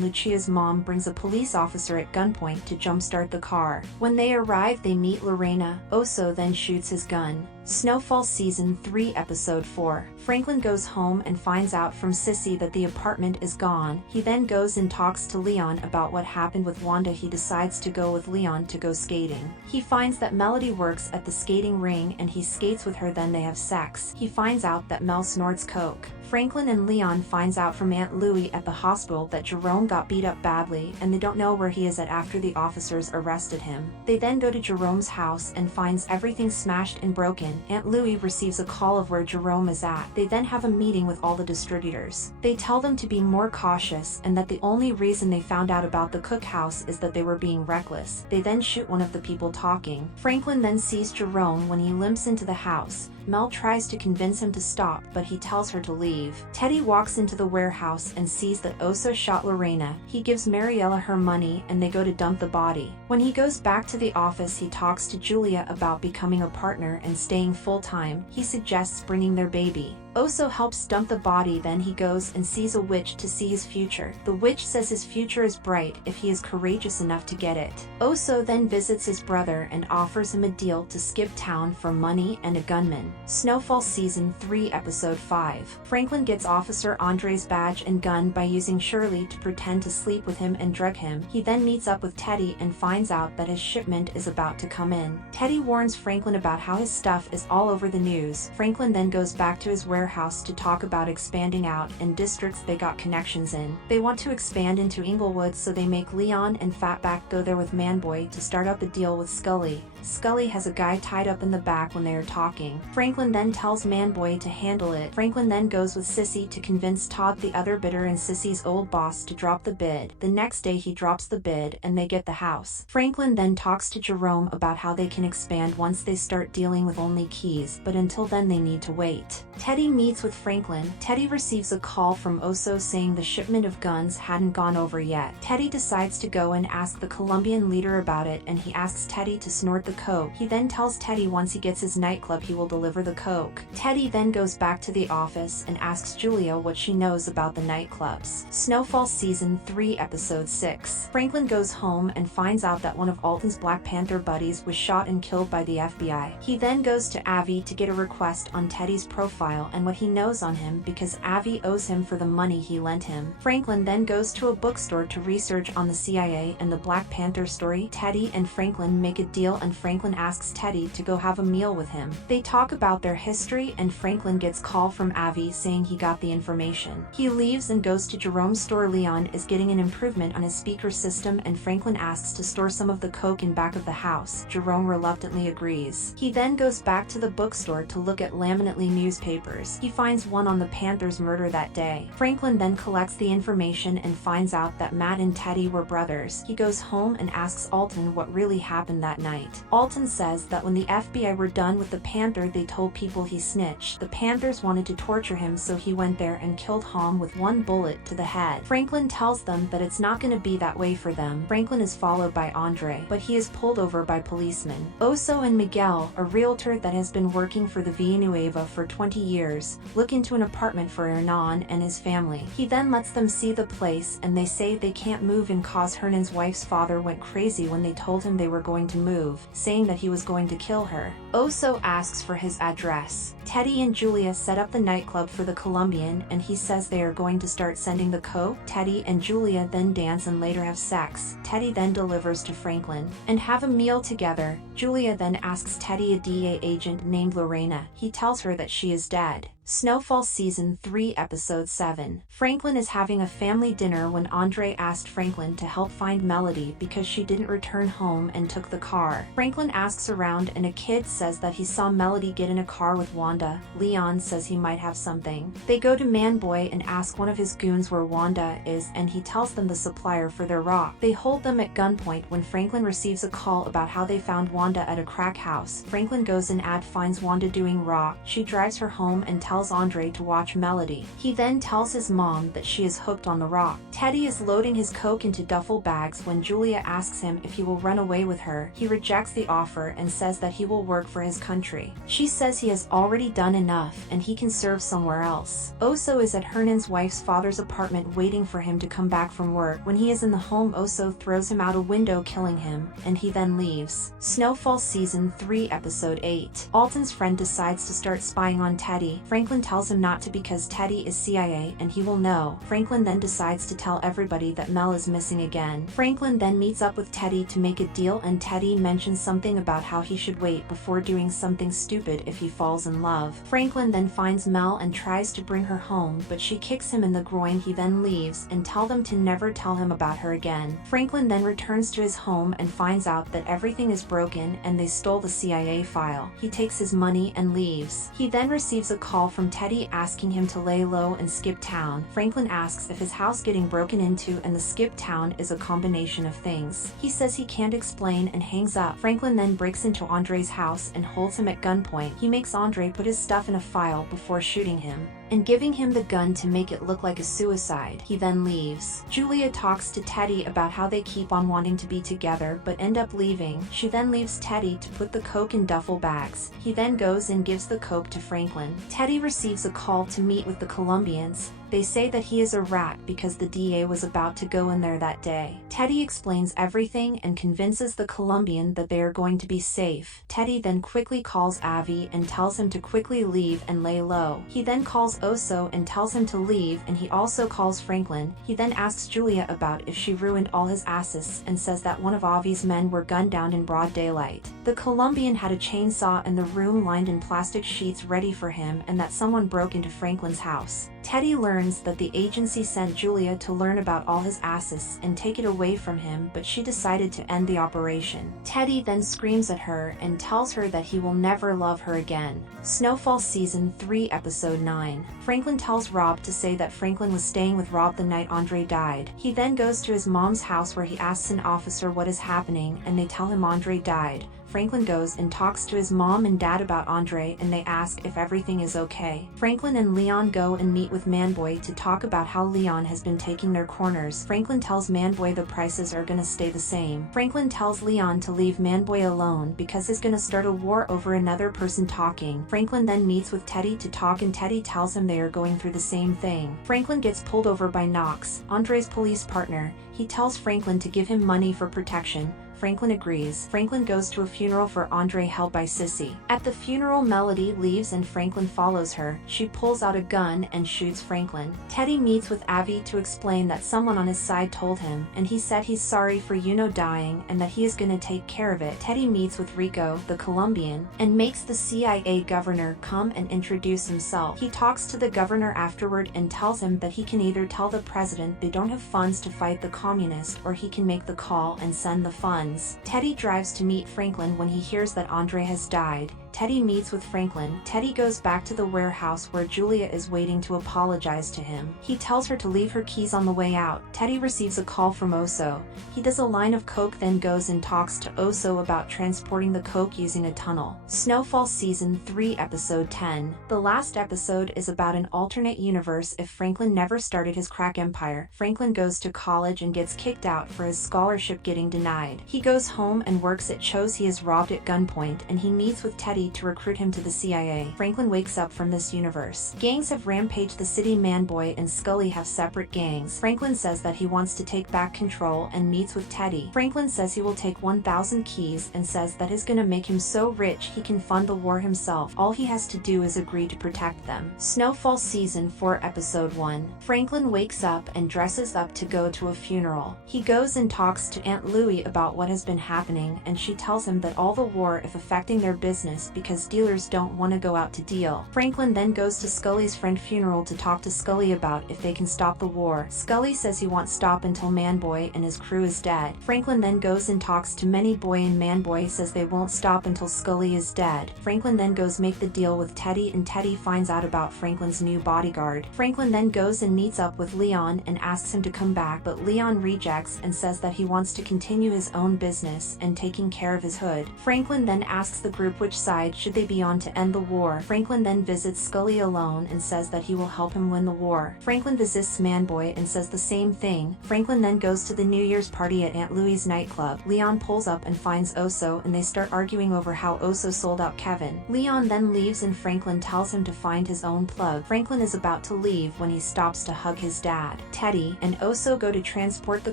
Lucia's mom brings a police officer at gunpoint to jumpstart the car. When they arrive, they meet Lorena. Oso then shoots his gun. Snowfall Season 3 Episode 4. Franklin goes home and finds out from Sissy that the apartment is gone. He then goes and talks to Leon about what happened with Wanda. He decides to go with Leon to go skating. He finds that Melody works at the skating ring and he skates with her, then they have sex. He finds out that Mel snorts coke. Franklin and Leon finds out from Aunt Louie at the hospital that Jerome got beat up badly and they don't know where he is at after the officers arrested him. They then go to Jerome's house and finds everything smashed and broken. Aunt Louie receives a call of where Jerome is at. They then have a meeting with all the distributors. They tell them to be more cautious and that the only reason they found out about the cookhouse is that they were being reckless. They then shoot one of the people talking. Franklin then sees Jerome when he limps into the house. Mel tries to convince him to stop, but he tells her to leave. Teddy walks into the warehouse and sees that Oso shot Lorena. He gives Mariella her money and they go to dump the body. When he goes back to the office, he talks to Julia about becoming a partner and staying full-time. He suggests bringing their baby. Oso helps dump the body, then he goes and sees a witch to see his future. The witch says his future is bright if he is courageous enough to get it. Oso then visits his brother and offers him a deal to skip town for money and a gunman. Snowfall Season 3 Episode 5. Franklin gets Officer Andre's badge and gun by using Shirley to pretend to sleep with him and drug him. He then meets up with Teddy and finds out that his shipment is about to come in. Teddy warns Franklin about how his stuff is all over the news. Franklin then goes back to his warehouse to talk about expanding out in districts they got connections in. They want to expand into Inglewood, so they make Leon and Fatback go there with Manboy to start up a deal with Scully. Scully has a guy tied up in the back when they are talking. Franklin then tells Manboy to handle it. Franklin then goes with Sissy to convince Todd, the other bidder and Sissy's old boss, to drop the bid. The next day he drops the bid and they get the house. Franklin then talks to Jerome about how they can expand once they start dealing with only keys, but until then they need to wait. Teddy meets with Franklin. Teddy receives a call from Oso saying the shipment of guns hadn't gone over yet. Teddy decides to go and ask the Colombian leader about it, and he asks Teddy to snort the coke. He then tells Teddy once he gets his nightclub he will deliver the coke. Teddy then goes back to the office and asks Julia what she knows about the nightclubs. Snowfall Season 3 Episode 6. Franklin goes home and finds out that one of Alton's Black Panther buddies was shot and killed by the FBI. He then goes to Avi to get a request on Teddy's profile and what he knows on him because Avi owes him for the money he lent him. Franklin then goes to a bookstore to research on the CIA and the Black Panther story. Teddy and Franklin make a deal and Franklin asks Teddy to go have a meal with him. They talk about their history and Franklin gets call from Avi saying he got the information. He leaves and goes to Jerome's store. Leon is getting an improvement on his speaker system and Franklin asks to store some of the coke in back of the house. Jerome reluctantly agrees. He then goes back to the bookstore to look at laminately newspapers. He finds one on the Panthers' murder that day. Franklin then collects the information and finds out that Matt and Teddy were brothers. He goes home and asks Alton what really happened that night. Alton says that when the FBI were done with the Panther, they told people he snitched. The Panthers wanted to torture him, so he went there and killed Hom with one bullet to the head. Franklin tells them that it's not going to be that way for them. Franklin is followed by Andre, but he is pulled over by policemen. Oso and Miguel, a realtor that has been working for the Villanueva for 20 years, brothers, look into an apartment for Hernan and his family. He then lets them see the place and they say they can't move in cause Hernan's wife's father went crazy when they told him they were going to move, saying that he was going to kill her. Oso asks for his address. Teddy and Julia set up the nightclub for the Colombian and he says they are going to start sending the coke. Teddy and Julia then dance and later have sex. Teddy then delivers to Franklin and have a meal together. Julia then asks Teddy a DEA agent named Lorena. He tells her that she is dead. Snowfall Season 3 Episode 7. Franklin is having a family dinner when Andre asked Franklin to help find Melody because she didn't return home and took the car. Franklin asks around and a kid says that he saw Melody get in a car with Wanda. Leon says he might have something. They go to Manboy and ask one of his goons where Wanda is and he tells them the supplier for their rock. They hold them at gunpoint when Franklin receives a call about how they found Wanda at a crack house. Franklin goes and finds Wanda doing rock. She drives her home and tells Andre to watch Melody. He then tells his mom that she is hooked on the rock. Teddy is loading his coke into duffel bags when Julia asks him if he will run away with her. He rejects the offer and says that he will work for his country. She says he has already done enough and he can serve somewhere else. Oso is at Hernan's wife's father's apartment waiting for him to come back from work. When he is in the home, Oso throws him out a window, killing him, and he then leaves. Snowfall Season 3 Episode 8. Alton's friend decides to start spying on Teddy. Franklin tells him not to because Teddy is CIA and he will know. Franklin then decides to tell everybody that Mel is missing again. Franklin then meets up with Teddy to make a deal and Teddy mentions something about how he should wait before doing something stupid if he falls in love. Franklin then finds Mel and tries to bring her home, but she kicks him in the groin. He then leaves and tells them to never tell him about her again. Franklin then returns to his home and finds out that everything is broken and they stole the CIA file. He takes his money and leaves. He then receives a call from Teddy asking him to lay low and skip town. Franklin asks if his house getting broken into and the skip town is a combination of things. He says he can't explain and hangs up. Franklin then breaks into Andre's house and holds him at gunpoint. He makes Andre put his stuff in a file before shooting him and giving him the gun to make it look like a suicide. He then leaves. Julia talks to Teddy about how they keep on wanting to be together but end up leaving. She then leaves Teddy to put the coke in duffel bags. He then goes and gives the coke to Franklin. Teddy receives a call to meet with the Colombians. They say that he is a rat because the DA was about to go in there that day. Teddy explains everything and convinces the Colombian that they are going to be safe. Teddy then quickly calls Avi and tells him to quickly leave and lay low. He then calls Oso and tells him to leave and he also calls Franklin. He then asks Julia about if she ruined all his assets and says that one of Avi's men were gunned down in broad daylight. The Colombian had a chainsaw in the room lined in plastic sheets ready for him and that someone broke into Franklin's house. Teddy learns that the agency sent Julia to learn about all his assets and take it away from him, but she decided to end the operation. Teddy then screams at her and tells her that he will never love her again. Snowfall Season 3 Episode 9. Franklin tells Rob to say that Franklin was staying with Rob the night Andre died. He then goes to his mom's house where he asks an officer what is happening and they tell him Andre died. Franklin goes and talks to his mom and dad about Andre and they ask if everything is okay. Franklin and Leon go and meet with Manboy to talk about how Leon has been taking their corners. Franklin tells Manboy the prices are gonna stay the same. Franklin tells Leon to leave Manboy alone because he's gonna start a war over another person talking. Franklin then meets with Teddy to talk and Teddy tells him they are going through the same thing. Franklin gets pulled over by Knox, Andre's police partner. He tells Franklin to give him money for protection. Franklin agrees. Franklin goes to a funeral for Andre held by Sissy. At the funeral, Melody leaves and Franklin follows her. She pulls out a gun and shoots Franklin. Teddy meets with Avi to explain that someone on his side told him, and he said he's sorry for dying and that he is gonna take care of it. Teddy meets with Rico, the Colombian, and makes the CIA governor come and introduce himself. He talks to the governor afterward and tells him that he can either tell the president they don't have funds to fight the communists or he can make the call and send the funds. Teddy drives to meet Franklin when he hears that Andre has died. Teddy meets with Franklin. Teddy goes back to the warehouse where Julia is waiting to apologize to him. He tells her to leave her keys on the way out. Teddy receives a call from Oso. He does a line of coke then goes and talks to Oso about transporting the coke using a tunnel. Snowfall Season 3 Episode 10. The last episode is about an alternate universe if Franklin never started his crack empire. Franklin goes to college and gets kicked out for his scholarship getting denied. He goes home and works at Cho's. He is robbed at gunpoint and he meets with Teddy meet to recruit him to the CIA. Franklin wakes up from this universe. Gangs have rampaged the city. Manboy and Scully have separate gangs. Franklin says that he wants to take back control and meets with Teddy. Franklin says he will take 1,000 keys and says that is gonna make him so rich he can fund the war himself. All he has to do is agree to protect them. Snowfall Season 4 Episode 1. Franklin wakes up and dresses up to go to a funeral. He goes and talks to Aunt Louie about what has been happening, and she tells him that all the war is affecting their business because dealers don't want to go out to deal. Franklin then goes to Scully's friend's funeral to talk to Scully about if they can stop the war. Scully says he won't stop until Manboy and his crew is dead. Franklin then goes and talks to Boy, and Manboy says they won't stop until Scully is dead. Franklin then goes make the deal with Teddy, and Teddy finds out about Franklin's new bodyguard. Franklin then goes and meets up with Leon and asks him to come back, but Leon rejects and says that he wants to continue his own business and taking care of his hood. Franklin then asks the group which side should they be on to end the war. Franklin then visits Scully alone and says that he will help him win the war. Franklin visits Manboy and says the same thing. Franklin then goes to the New Year's party at Aunt Louie's nightclub. Leon pulls up and finds Oso, and they start arguing over how Oso sold out Kevin. Leon then leaves and Franklin tells him to find his own plug. Franklin is about to leave when he stops to hug his dad. Teddy and Oso go to transport the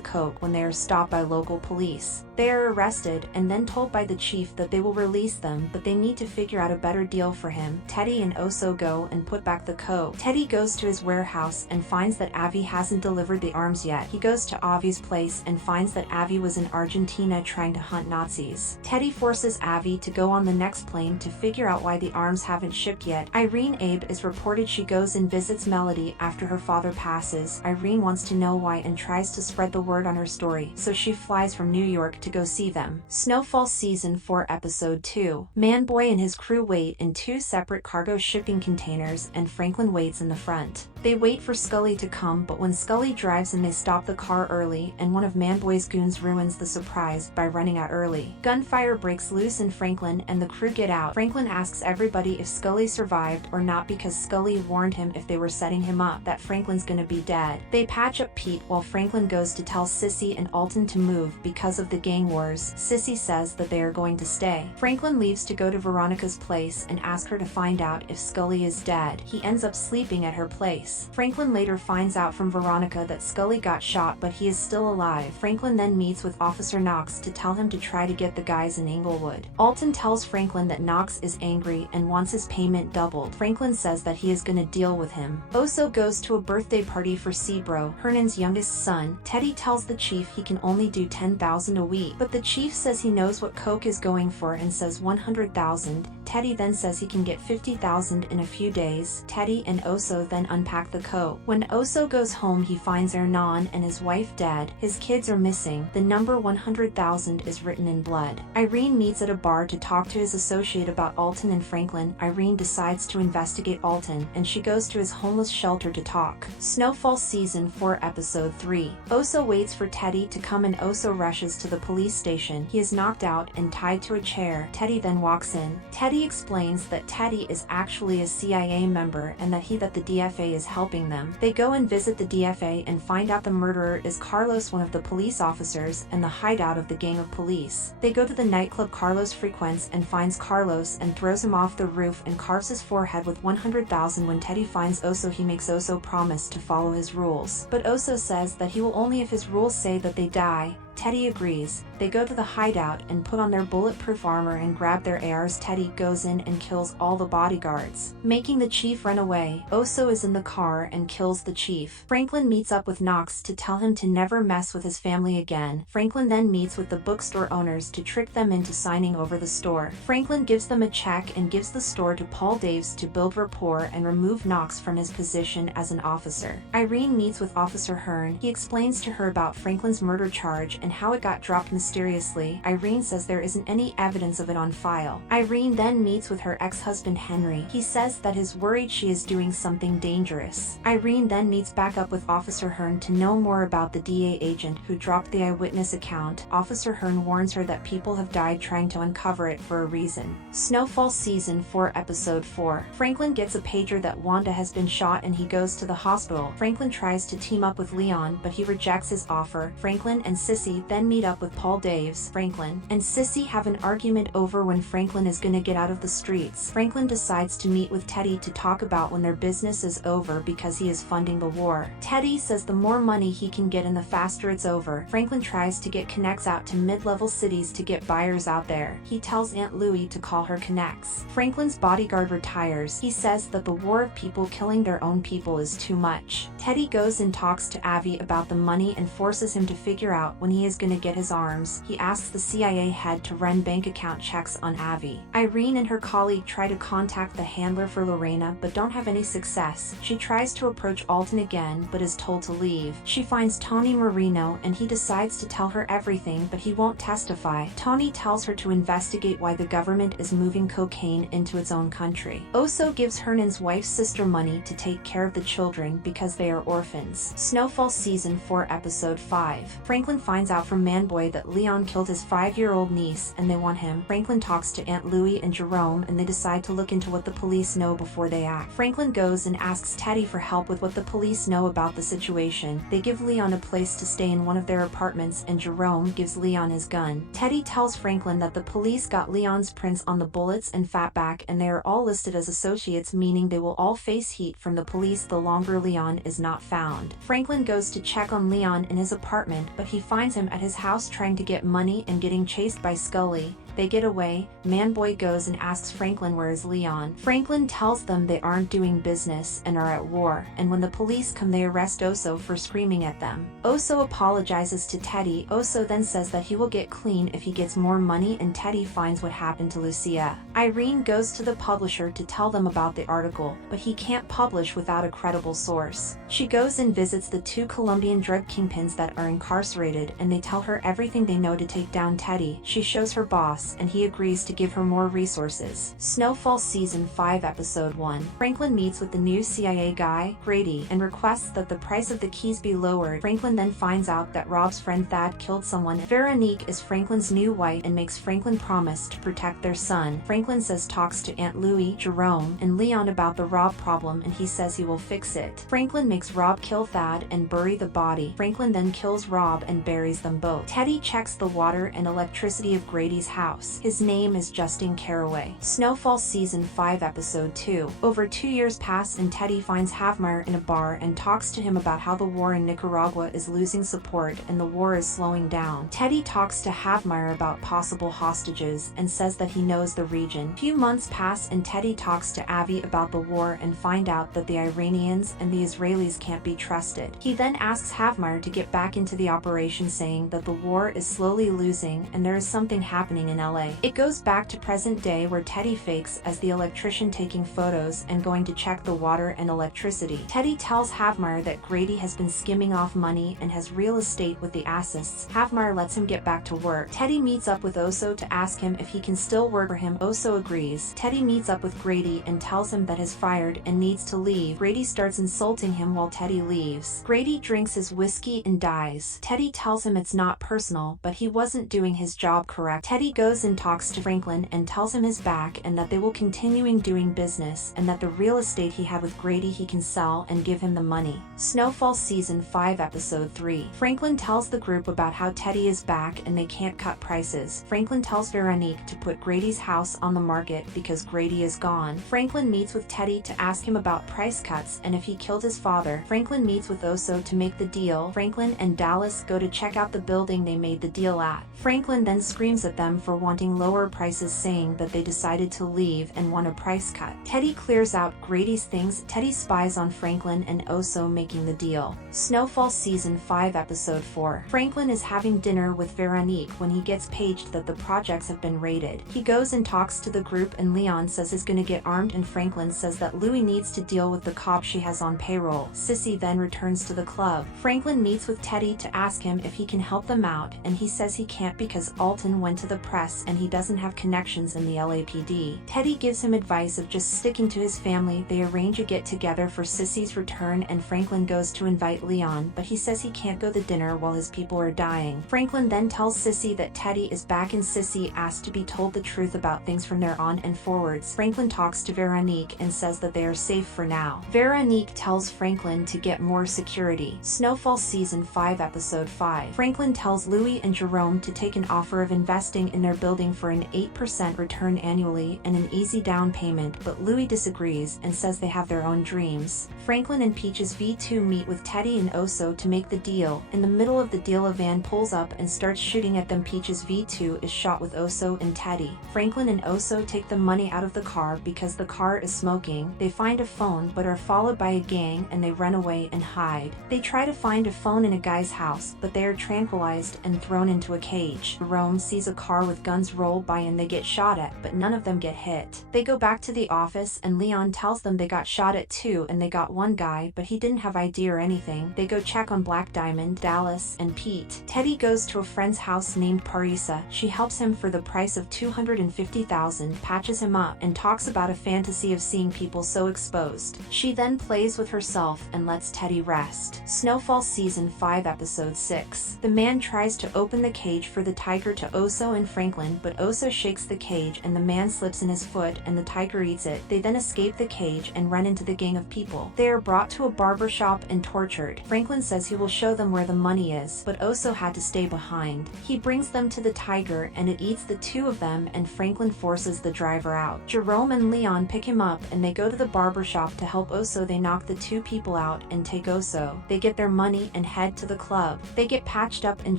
coke when they are stopped by local police. They are arrested and then told by the chief that they will release them, but they need to figure out a better deal for him. Teddy and Oso go and put back the coke. Teddy goes to his warehouse and finds that Avi hasn't delivered the arms yet. He goes to Avi's place and finds that Avi was in Argentina trying to hunt Nazis. Teddy forces Avi to go on the next plane to figure out why the arms haven't shipped yet. Irene Abe is reported. She goes and visits Melody after her father passes. Irene wants to know why and tries to spread the word on her story, so she flies from New York to go see them. Snowfall Season 4 Episode 2. Manboy and his crew wait in 2 separate cargo shipping containers, and Franklin waits in the front. They wait for Scully to come, but when Scully drives in they stop the car early, and one of Manboy's goons ruins the surprise by running out early. Gunfire breaks loose and Franklin and the crew get out. Franklin asks everybody if Scully survived or not because Scully warned him if they were setting him up that Franklin's gonna be dead. They patch up Pete while Franklin goes to tell Sissy and Alton to move because of the gang wars. Sissy says that they are going to stay. Franklin leaves to go to Veronica's place and ask her to find out if Scully is dead. He ends up sleeping at her place. Franklin later finds out from Veronica that Scully got shot but he is still alive. Franklin then meets with Officer Knox to tell him to try to get the guys in Inglewood. Alton tells Franklin that Knox is angry and wants his payment doubled. Franklin says that he is gonna deal with him. Oso goes to a birthday party for Sebro, Hernan's youngest son. Teddy tells the chief he can only do 10,000 a week, but the chief says he knows what Coke is going for and says 100,000. Teddy then says he can get 50,000 in a few days. Teddy and Oso then unpack the coke. When Oso goes home he finds Hernan and his wife dead. His kids are missing. The number 100,000 is written in blood. Irene meets at a bar to talk to his associate about Alton and Franklin. Irene decides to investigate Alton, and she goes to his homeless shelter to talk. Snowfall Season 4 Episode 3. Oso waits for Teddy to come and Oso rushes to the police station. He is knocked out and tied to a chair. Teddy then walks in. Teddy explains that Teddy is actually a CIA member and that the DFA is helping them. They go and visit the DFA and find out the murderer is Carlos, one of the police officers, and the hideout of the gang of police. They go to the nightclub Carlos frequents and finds Carlos and throws him off the roof and carves his forehead with 100,000. When Teddy finds Oso he makes Oso promise to follow his rules. But Oso says that he will only if his rules say that they die. Teddy agrees. They go to the hideout and put on their bulletproof armor and grab their ARs. Teddy goes in and kills all the bodyguards, making the chief run away. Oso is in the car and kills the chief. Franklin meets up with Knox to tell him to never mess with his family again. Franklin then meets with the bookstore owners to trick them into signing over the store. Franklin gives them a check and gives the store to Paul Daves to build rapport and remove Knox from his position as an officer. Irene meets with Officer Hearn. He explains to her about Franklin's murder charge and how it got dropped mysteriously. Irene says there isn't any evidence of it on file. Irene then meets with her ex-husband Henry. He says that he's worried she is doing something dangerous. Irene then meets back up with Officer Hearn to know more about the DA agent who dropped the eyewitness account. Officer Hearn warns her that people have died trying to uncover it for a reason. Snowfall Season 4 Episode 4. Franklin gets a pager that Wanda has been shot and he goes to the hospital. Franklin tries to team up with Leon but he rejects his offer. Franklin and Sissy Teddy then meet up with Paul, Dave's Franklin, and Sissy have an argument over when Franklin is gonna get out of the streets. Franklin decides to meet with Teddy to talk about when their business is over because he is funding the war. Teddy says the more money he can get and the faster it's over. Franklin tries to get connects out to mid-level cities to get buyers out there. He tells Aunt Louie to call her connects. Franklin's bodyguard retires. He says that the war of people killing their own people is too much. Teddy goes and talks to Avi about the money and forces him to figure out when he is gonna get his arms. He asks the CIA head to run bank account checks on Avi. Irene and her colleague try to contact the handler for Lorena but don't have any success. She tries to approach Alton again but is told to leave. She finds Tony Marino and he decides to tell her everything but he won't testify. Tony tells her to investigate why the government is moving cocaine into its own country. Oso gives Hernan's wife's sister money to take care of the children because they are orphans. Snowfall Season 4 Episode 5. Franklin finds out from Manboy that Leon killed his 5-year-old niece and they want him. Franklin talks to Aunt Louie and Jerome and they decide to look into what the police know before they act. Franklin goes and asks Teddy for help with what the police know about the situation. They give Leon a place to stay in one of their apartments and Jerome gives Leon his gun. Teddy tells Franklin that the police got Leon's prints on the bullets and fatback and they are all listed as associates, meaning they will all face heat from the police the longer Leon is not found. Franklin goes to check on Leon in his apartment but he finds him at his house trying to get money and getting chased by Scully. They get away. Manboy goes and asks Franklin where is Leon. Franklin tells them they aren't doing business and are at war, and when the police come they arrest Oso for screaming at them. Oso apologizes to Teddy. Oso then says that he will get clean if he gets more money and Teddy finds what happened to Lucia. Irene goes to the publisher to tell them about the article, but he can't publish without a credible source. She goes and visits the 2 Colombian drug kingpins that are incarcerated and they tell her everything they know to take down Teddy. She shows her boss and he agrees to give her more resources. Snowfall Season 5 Episode 1. Franklin meets with the new CIA guy, Grady, and requests that the price of the keys be lowered. Franklin then finds out that Rob's friend Thad killed someone. Veronique is Franklin's new wife and makes Franklin promise to protect their son. Franklin says talks to Aunt Louie, Jerome, and Leon about the Rob problem and he says he will fix it. Franklin makes Rob kill Thad and bury the body. Franklin then kills Rob and buries them both. Teddy checks the water and electricity of Grady's house. His name is Justin Caraway. Snowfall Season 5 Episode 2. Over 2 years pass and Teddy finds Havmeyer in a bar and talks to him about how the war in Nicaragua is losing support and the war is slowing down. Teddy talks to Havmeyer about possible hostages and says that he knows the region. Few months pass and Teddy talks to Avi about the war and find out that the Iranians and the Israelis can't be trusted. He then asks Havmeyer to get back into the operation, saying that the war is slowly losing and there is something happening in LA. It goes back to present day where Teddy fakes as the electrician taking photos and going to check the water and electricity. Teddy tells Havmeyer that Grady has been skimming off money and has real estate with the assets. Havmeyer lets him get back to work. Teddy meets up with Oso to ask him if he can still work for him. Oso agrees. Teddy meets up with Grady and tells him that he's fired and needs to leave. Grady starts insulting him while Teddy leaves. Grady drinks his whiskey and dies. Teddy tells him it's not personal, but he wasn't doing his job correct. Teddy goes and talks to Franklin and tells him his back and that they will continuing doing business and that the real estate he had with Grady he can sell and give him the money. Snowfall Season 5 Episode 3. Franklin tells the group about how Teddy is back and they can't cut prices. Franklin tells Veronique to put Grady's house on the market because Grady is gone. Franklin meets with Teddy to ask him about price cuts and if he killed his father. Franklin meets with Oso to make the deal. Franklin and Dallas go to check out the building they made the deal at. Franklin then screams at them for wanting lower prices, saying that they decided to leave and want a price cut. Teddy clears out Grady's things. Teddy spies on Franklin and Oso making the deal. Snowfall Season 5 Episode 4. Franklin is having dinner with Veronique when he gets paged that the projects have been raided. He goes and talks to the group and Leon says he's gonna get armed and Franklin says that Louie needs to deal with the cop she has on payroll. Sissy then returns to the club. Franklin meets with Teddy to ask him if he can help them out and he says he can't because Alton went to the press press and he doesn't have connections in the LAPD. Teddy gives him advice of just sticking to his family. They arrange a get-together for Sissy's return and Franklin goes to invite Leon, but he says he can't go to dinner while his people are dying. Franklin then tells Sissy that Teddy is back and Sissy asks to be told the truth about things from there on and forwards. Franklin talks to Veronique and says that they are safe for now. Veronique tells Franklin to get more security. Snowfall Season 5 Episode 5. Franklin tells Louis and Jerome to take an offer of investing in their building for an 8% return annually and an easy down payment, but Louis disagrees and says they have their own dreams. Franklin and Peach's V2 meet with Teddy and Oso to make the deal. In the middle of the deal, a van pulls up and starts shooting at them. Peach's V2 is shot with Oso and Teddy. Franklin and Oso take the money out of the car because the car is smoking. They find a phone but are followed by a gang and they run away and hide. They try to find a phone in a guy's house, but they are tranquilized and thrown into a cage. Jerome sees a car with guns roll by and they get shot at, but none of them get hit. They go back to the office and Leon tells them they got shot at too and they got one guy, but he didn't have ID or anything. They go check on Black Diamond, Dallas, and Pete. Teddy goes to a friend's house named Parisa. She helps him for the price of $250,000, patches him up, and talks about a fantasy of seeing people so exposed. She then plays with herself and lets Teddy rest. Snowfall Season 5 Episode 6. The man tries to open the cage for the tiger to Oso and Franklin, but Oso shakes the cage and the man slips in his foot and the tiger eats it. They then escape the cage and run into the gang of people. They are brought to a barber shop and tortured. Franklin says he will show them where the money is, but Oso had to stay behind. He brings them to the tiger and it eats the two of them and Franklin forces the driver out. Jerome and Leon pick him up and they go to the barber shop to help Oso. They knock the two people out and take Oso. They get their money and head to the club. They get patched up and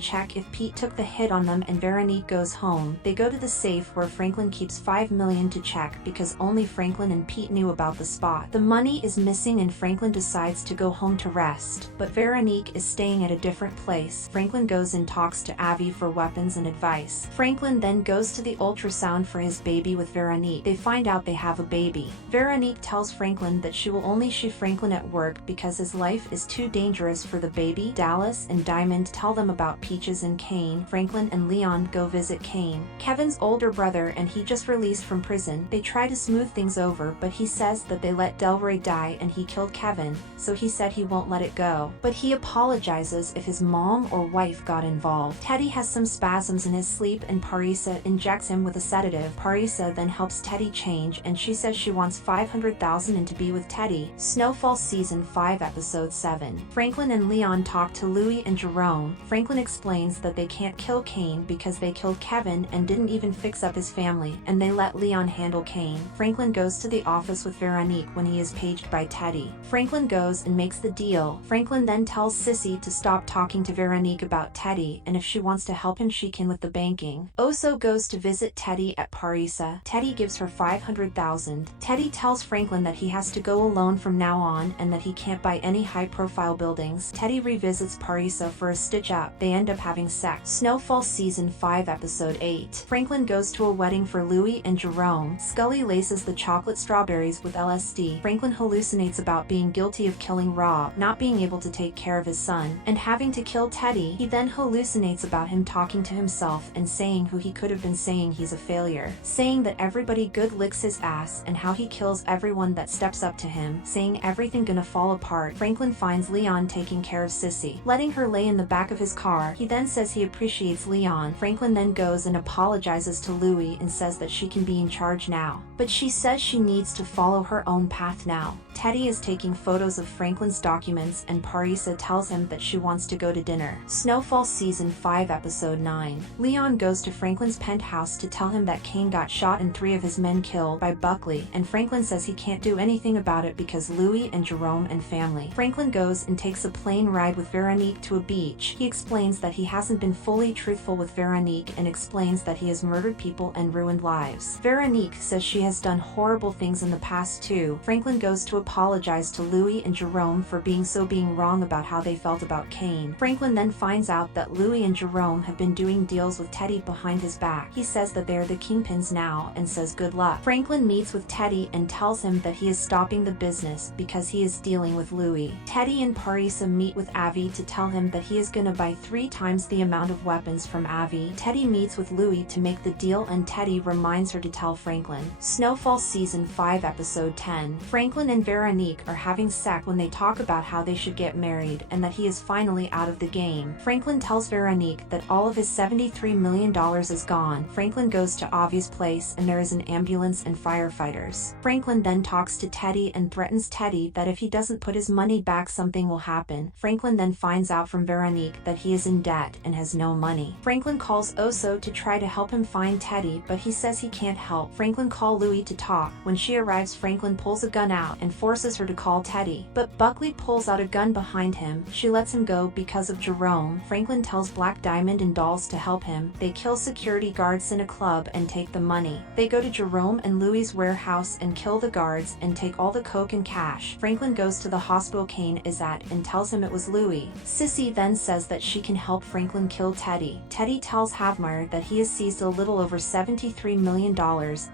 check if Pete took the hit on them and Veronique goes home. They go to the safe where Franklin keeps $5 million to check because only Franklin and Pete knew about the spot. The money is missing and Franklin decides to go home to rest, but Veronique is staying at a different place. Franklin goes and talks to Avi for weapons and advice. Franklin then goes to the ultrasound for his baby with Veronique. They find out they have a baby. Veronique tells Franklin that she will only shoot Franklin at work because his life is too dangerous for the baby. Dallas and Diamond tell them about Peaches and Kane. Franklin and Leon go visit Kane, Kevin's older brother, and he just released from prison. They try to smooth things over, but he says that they let Delray die and he killed Kevin, so he said he won't let it go. But he apologizes if his mom or wife got involved. Teddy has some spasms in his sleep and Parisa injects him with a sedative. Parisa then helps Teddy change and she says she wants $500,000 and to be with Teddy. Snowfall Season 5 Episode 7. Franklin and Leon talk to Louis and Jerome. Franklin explains that they can't kill Kane because they killed Kevin and didn't even fix up his family, and they let Leon handle Kane. Franklin goes to the office with Veronique when he is paged by Teddy. Franklin goes and makes the deal. Franklin then tells Sissy to stop talking to Veronique about Teddy, and if she wants to help him she can with the banking. Oso goes to visit Teddy at Parisa. Teddy gives her $500,000. Teddy tells Franklin that he has to go alone from now on and that he can't buy any high-profile buildings. Teddy revisits Parisa for a stitch-up. They end up having sex. Snowfall Season 5 Episode 8. Franklin goes to a wedding for Louis and Jerome. Scully laces the chocolate strawberries with LSD. Franklin hallucinates about being guilty of killing Rob, not being able to take care of his son, and having to kill Teddy. He then hallucinates about him talking to himself and saying who he could have been, saying he's a failure, saying that everybody good licks his ass and how he kills everyone that steps up to him, saying everything gonna fall apart. Franklin finds Leon taking care of Sissy, letting her lay in the back of his car. He then says he appreciates Leon. Franklin then goes and apologizes to Louis and says that she can be in charge now, but she says she needs to follow her own path now. Teddy is taking photos of Franklin's documents and Parisa tells him that she wants to go to dinner. Snowfall Season 5 Episode 9. Leon goes to Franklin's penthouse to tell him that Kane got shot and 3 of his men killed by Buckley, and Franklin says he can't do anything about it because Louis and Jerome and family. Franklin goes and takes a plane ride with Veronique to a beach. He explains that he hasn't been fully truthful with Veronique and explains that he has murdered people and ruined lives. Veronique says she has done horrible things in the past too. Franklin goes to apologize to Louis and Jerome for being wrong about how they felt about Kane. Franklin then finds out that Louis and Jerome have been doing deals with Teddy behind his back. He says that they're the kingpins now and says good luck. Franklin meets with Teddy and tells him that he is stopping the business because he is dealing with Louis. Teddy and Parisa meet with Avi to tell him that he is gonna buy 3 times the amount of weapons from Avi. Teddy meets with Louis to make the deal, and Teddy reminds her to tell Franklin. Snowfall Season 5 Episode 10. Franklin and Veronique are having sex when they talk about how they should get married and that he is finally out of the game. Franklin tells Veronique that all of his $73 million is gone. Franklin goes to Avi's place and there is an ambulance and firefighters. Franklin then talks to Teddy and threatens Teddy that if he doesn't put his money back, something will happen. Franklin then finds out from Veronique that he is in debt and has no money. Franklin calls Oso to try to help him find Teddy, but he says he can't help. Franklin calls Louis to talk. When she arrives, Franklin pulls a gun out and forces her to call Teddy, but Buckley pulls out a gun behind him. She lets him go because of Jerome. Franklin tells Black Diamond and Dolls to help him. They kill security guards in a club and take the money. They go to Jerome and Louis's warehouse and kill the guards and take all the coke and cash. Franklin goes to the hospital Kane is at and tells him it was Louis. Sissy then says that she can help Franklin kill Teddy. Teddy tells Havmeyer that he has seized a little over $73 million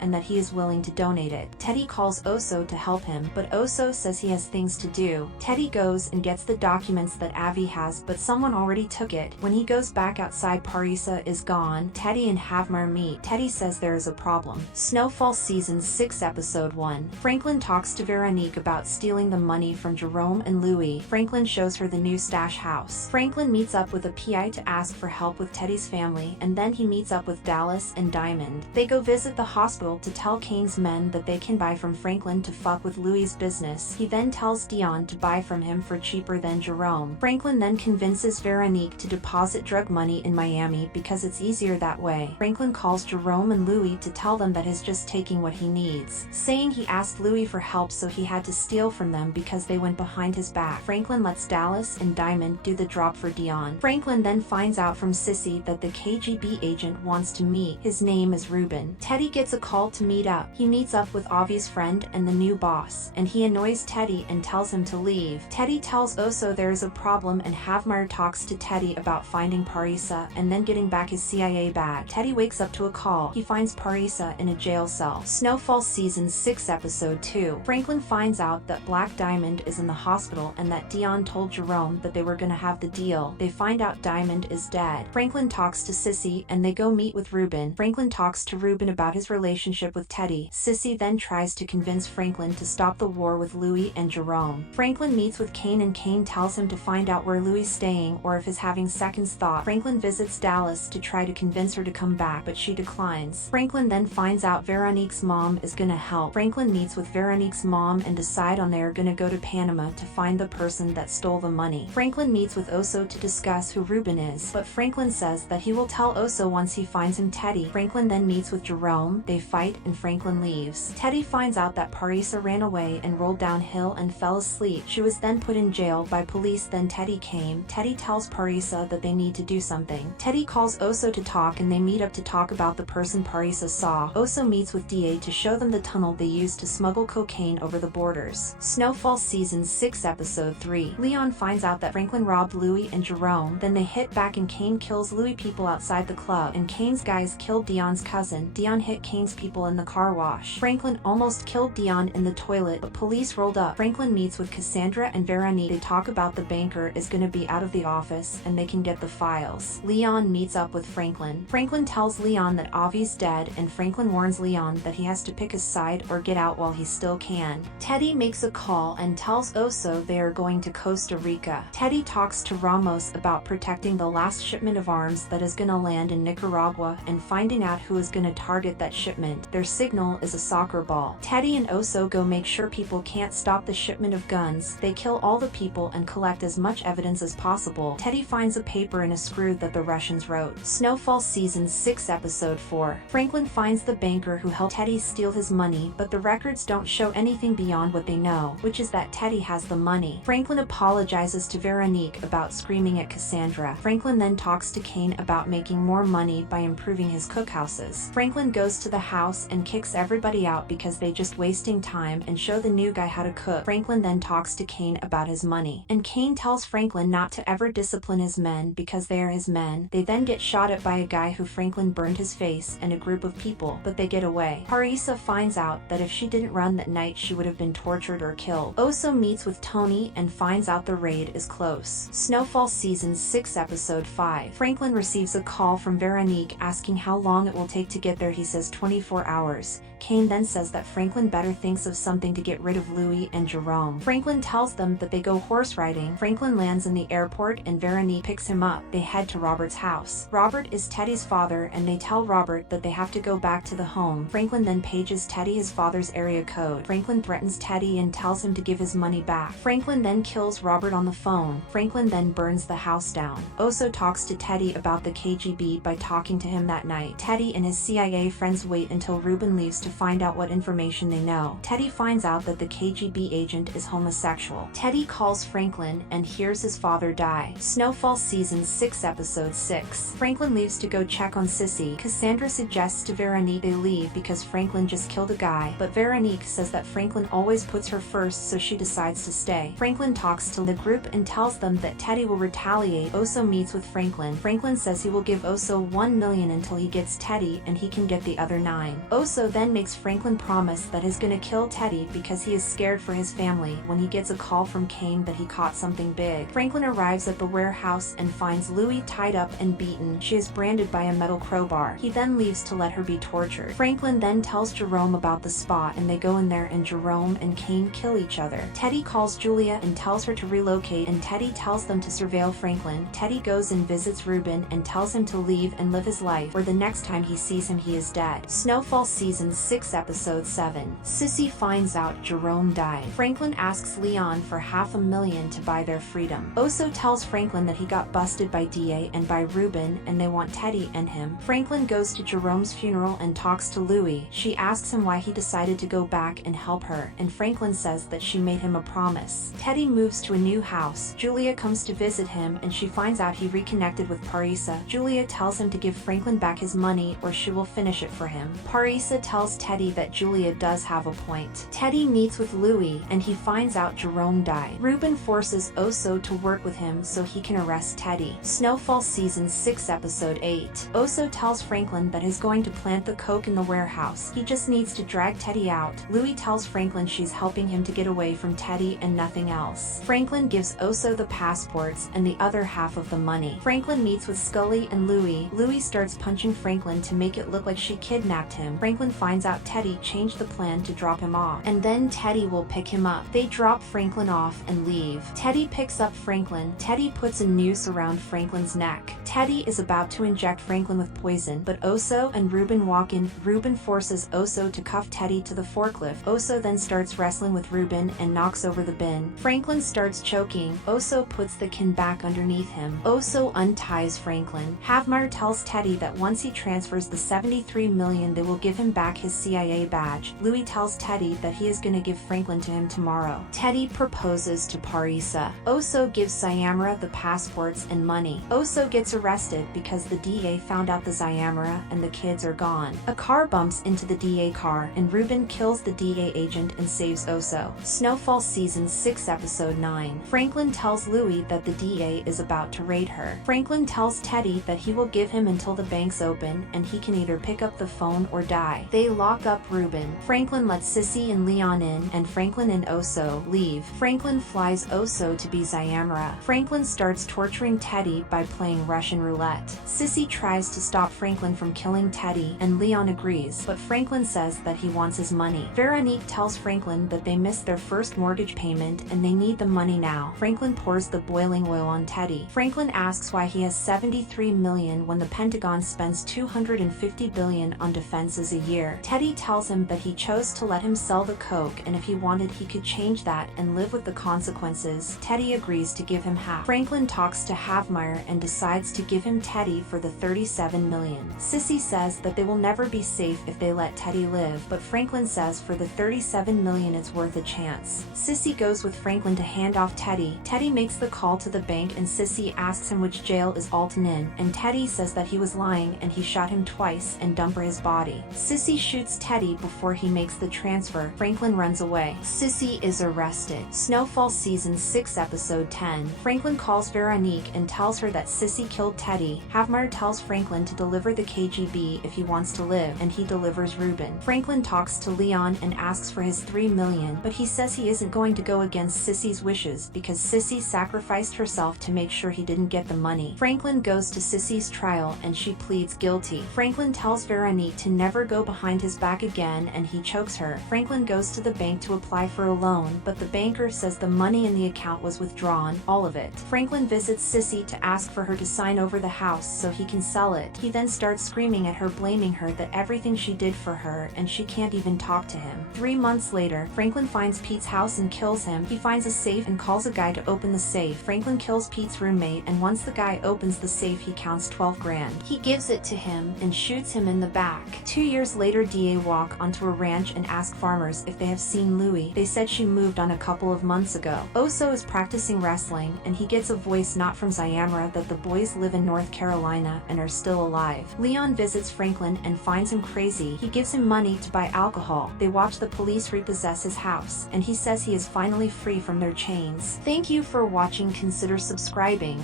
and that he is willing to donate it. Teddy calls Oso to help him, but Oso says he has things to do. Teddy goes and gets the documents that Avi has, but someone already took it. When he goes back outside, Parisa is gone. Teddy and Havmeyer meet. Teddy says there is a problem. Snowfall Season 6 Episode 1. Franklin talks to Veronique about stealing the money from Jerome and Louis. Franklin shows her the new stash house. Franklin meets up with a PI to ask for help with Teddy's family, and then he meets up with Dallas and Diamond. They go visit the hospital to tell Kane's men that they can buy from Franklin to fuck with Louis's business. He then tells Dion to buy from him for cheaper than Jerome. Franklin then convinces Veronique to deposit drug money in Miami because it's easier that way. Franklin calls Jerome and Louis to tell them that he's just taking what he needs, saying he asked Louis for help so he had to steal from them because they went behind his back. Franklin lets Dallas and Diamond do the drop for Dion. Franklin then finds out from Sissy that the KGB agent wants to meet. His name is Ruben. Teddy gets a call to meet up. He meets up with Avi's friend and the new boss, and he annoys Teddy and tells him to leave. Teddy tells Oso there is a problem, and Havmeyer talks to Teddy about finding Parisa and then getting back his CIA bag. Teddy wakes up to a call. He finds Parisa in a jail cell. Snowfall Season 6 Episode 2. Franklin finds out that Black Diamond is in the hospital and that Dion told Jerome that they were gonna have the deal. They find out Diamond is dead. Franklin talks to Sissy and they go meet with Ruben. Franklin talks to Ruben about his relationship with Teddy. Sissy then tries to convince Franklin to stop the war with Louis and Jerome. Franklin meets with Kane and Kane tells him to find out where Louis is staying or if he's having seconds thought. Franklin visits Dallas to try to convince her to come back, but she declines. Franklin then finds out Veronique's mom is gonna help. Franklin meets with Veronique's mom and decide on they are gonna go to Panama to find the person that stole the money. Franklin meets with Oso to discuss who Ruben is, but Franklin says that he will tell Oso once he finds him. Teddy. Franklin then meets with Jerome. They fight and Franklin leaves. Teddy finds out that Parisa ran away and rolled downhill and fell asleep. She was then put in jail by police. Then Teddy came. Teddy tells Parisa that they need to do something. Teddy calls Oso to talk and they meet up to talk about the person Parisa saw. Oso meets with DA to show them the tunnel they used to smuggle cocaine over the borders. Snowfall Season 6 Episode 3. Leon finds out that Franklin robbed Louis and Jerome. Then they hit back and Kane kills Louis people outside the club, and Kane's guys killed Dion's cousin. Dion hit Kane's people in the car wash. Franklin almost killed Dion in the toilet, but police rolled up. Franklin meets with Cassandra and Veronique. They talk about the banker is gonna be out of the office and they can get the files. Leon meets up with Franklin. Franklin tells Leon that Avi's dead, and Franklin warns Leon that he has to pick a side or get out while he still can. Teddy makes a call and tells Oso they are going to Costa Rica. Teddy talks to Ramos about protecting the last shipment of arms that is gonna land in Nicaragua and finding out who is gonna target that shipment. Their signal is a soccer ball. Teddy and Oso go make sure people can't stop the shipment of guns. They kill all the people and collect as much evidence as possible. Teddy finds a paper and a screw that the Russians wrote. Snowfall Season 6 Episode 4. Franklin finds the banker who helped Teddy steal his money, but the records don't show anything beyond what they know, which is that Teddy has the money. Franklin apologizes to Veronique about screaming at Cassandra. Franklin then talks to Kane about making more money by improving his cookhouses. Franklin goes to the house and kicks everybody out because they just wasting time and show the new guy how to cook. Franklin then talks to Kane about his money, and Kane tells Franklin not to ever discipline his men because they are his men. They then get shot at by a guy who Franklin burned his face and a group of people, but they get away. Parisa finds out that if she didn't run that night she would have been tortured or killed. Oso meets with Tony and finds out the raid is close. Snowfall Season 6 Episode 5. Franklin receives a call from Veronique Veronique, asking how long it will take to get there. He says 24 hours. Kane then says that Franklin better thinks of something to get rid of Louis and Jerome. Franklin tells them that they go horse riding. Franklin lands in the airport and Veronique picks him up. They head to Robert's house. Robert is Teddy's father and they tell Robert that they have to go back to the home. Franklin then pages Teddy his father's area code. Franklin threatens Teddy and tells him to give his money back. Franklin then kills Robert on the phone. Franklin then burns the house down. Oso talks to Teddy about the KGB by talking to him that night. Teddy and his CIA friends wait until Ruben leaves to find out what information they know. Teddy finds out that the KGB agent is homosexual. Teddy calls Franklin and hears his father die. Snowfall Season 6 Episode 6. Franklin leaves to go check on Sissy. Cassandra suggests to Veronique they leave because Franklin just killed a guy, but Veronique says that Franklin always puts her first, so she decides to stay. Franklin talks to the group and tells them that Teddy will retaliate. Oso meets with Franklin. Franklin says he will give Oso 1 million until he gets Teddy and he can get the other 9. Oso then makes Franklin promise that he's gonna kill Teddy because he is scared for his family when he gets a call from Kane that he caught something big. Franklin arrives at the warehouse and finds Louis tied up and beaten. She is branded by a metal crowbar. He then leaves to let her be tortured. Franklin then tells Jerome about the spot and they go in there and Jerome and Kane kill each other. Teddy calls Julia and tells her to relocate and Teddy tells them to surveil Franklin. Teddy goes and visits Ruben and tells him to leave and live his life, or the next time he sees him he is dead. Snowfall Season 6 Episode 7. Sissy finds out Jerome died. Franklin asks Leon for $500,000 to buy their freedom. Oso tells Franklin that he got busted by DA and by Ruben and they want Teddy and him. Franklin goes to Jerome's funeral and talks to Louis. She asks him why he decided to go back and help her, and Franklin says that she made him a promise. Teddy moves to a new house. Julia comes to visit him and she finds out he reconnected with Parisa. Julia tells him to give Franklin back his money or she will finish it for him. Parisa tells Teddy that Julia does have a point. Teddy meets with Louis and he finds out Jerome died. Ruben forces Oso to work with him so he can arrest Teddy. Snowfall Season 6 Episode 8. Oso tells Franklin that he's going to plant the coke in the warehouse. He just needs to drag Teddy out. Louis tells Franklin she's helping him to get away from Teddy and nothing else. Franklin gives Oso the passports and the other half of the money. Franklin meets with Scully and Louis. Louis starts punching Franklin to make it look like she kidnapped him. Franklin finds out Teddy changed the plan to drop him off, and then Teddy will pick him up. They drop Franklin off and leave. Teddy picks up Franklin. Teddy puts a noose around Franklin's neck. Teddy is about to inject Franklin with poison, but Oso and Ruben walk in. Ruben forces Oso to cuff Teddy to the forklift. Oso then starts wrestling with Ruben and knocks over the bin. Franklin starts choking. Oso puts the can back underneath him. Oso unties Franklin. Havmeyer tells Teddy that once he transfers the $73 million they will give him back his CIA badge. Louis tells Teddy that he is gonna give Franklin to him tomorrow. Teddy proposes to Parisa. Oso gives Sayamara the passports and money. Oso gets arrested because the DA found out the Sayamara and the kids are gone. A car bumps into the DA car and Ruben kills the DA agent and saves Oso. Snowfall Season 6 Episode 9. Franklin tells Louis that the DA is about to raid her. Franklin tells Teddy that he will give him until the bank's open and he can either pick up the phone or die. They lock up Ruben. Franklin lets Sissy and Leon in and Franklin and Oso leave. Franklin flies Oso to be Sayamara. Franklin starts torturing Teddy by playing Russian roulette. Sissy tries to stop Franklin from killing Teddy and Leon agrees, but Franklin says that he wants his money. Veronique tells Franklin that they missed their first mortgage payment and they need the money now. Franklin pours the boiling oil on Teddy. Franklin asks why he has $73 million when the Pentagon spends $250 billion on defenses a year. Teddy tells him that he chose to let him sell the coke and if he wanted he could change that and live with the consequences. Teddy agrees to give him half. Franklin talks to Havmeyer and decides to give him Teddy for the $37 million. Sissy says that they will never be safe if they let Teddy live, but Franklin says for the $37 million it's worth a chance. Sissy goes with Franklin to hand off Teddy. Teddy makes the call to the bank and Sissy asks him which jail is Alton in, and Teddy says that he was lying and he shot him twice and dumped his body. Sissy shoots Teddy before he makes the transfer. Franklin runs away. Sissy is arrested. Snowfall Season 6 Episode 10. Franklin calls Veronique and tells her that Sissy killed Teddy. Havmeyer tells Franklin to deliver the KGB if he wants to live, and he delivers Ruben. Franklin talks to Leon and asks for his $3 million, but he says he isn't going to go against Sissy's wishes because Sissy sacrificed herself to make sure he didn't get the money. Franklin goes to Sissy's trial and she pleads guilty. Franklin tells Veronique to never go behind his back again and he chokes her. Franklin goes to the bank to apply for a loan, but the banker says the money in the account was withdrawn, all of it. Franklin visits Sissy to ask for her to sign over the house so he can sell it. He then starts screaming at her, blaming her that everything she did for her, and she can't even talk to him. 3 months later, Franklin finds Pete's house and kills him. He finds a safe and calls a guy to open the safe. Franklin kills Pete's roommate, and once the guy opens the safe, he counts 12 grand. He gives it to him and shoots him in the back. 2 years later, DA walk onto a ranch and ask farmers if they have seen Louie. They said she moved on a couple of months ago. Oso is practicing wrestling, and he gets a voice not from Zyamra that the boys live in North Carolina and are still alive. Leon visits Franklin and finds him crazy. He gives him money to buy alcohol. They watch the police repossess his house, and he says he is finally free from their chains. Thank you for watching. Consider subscribing.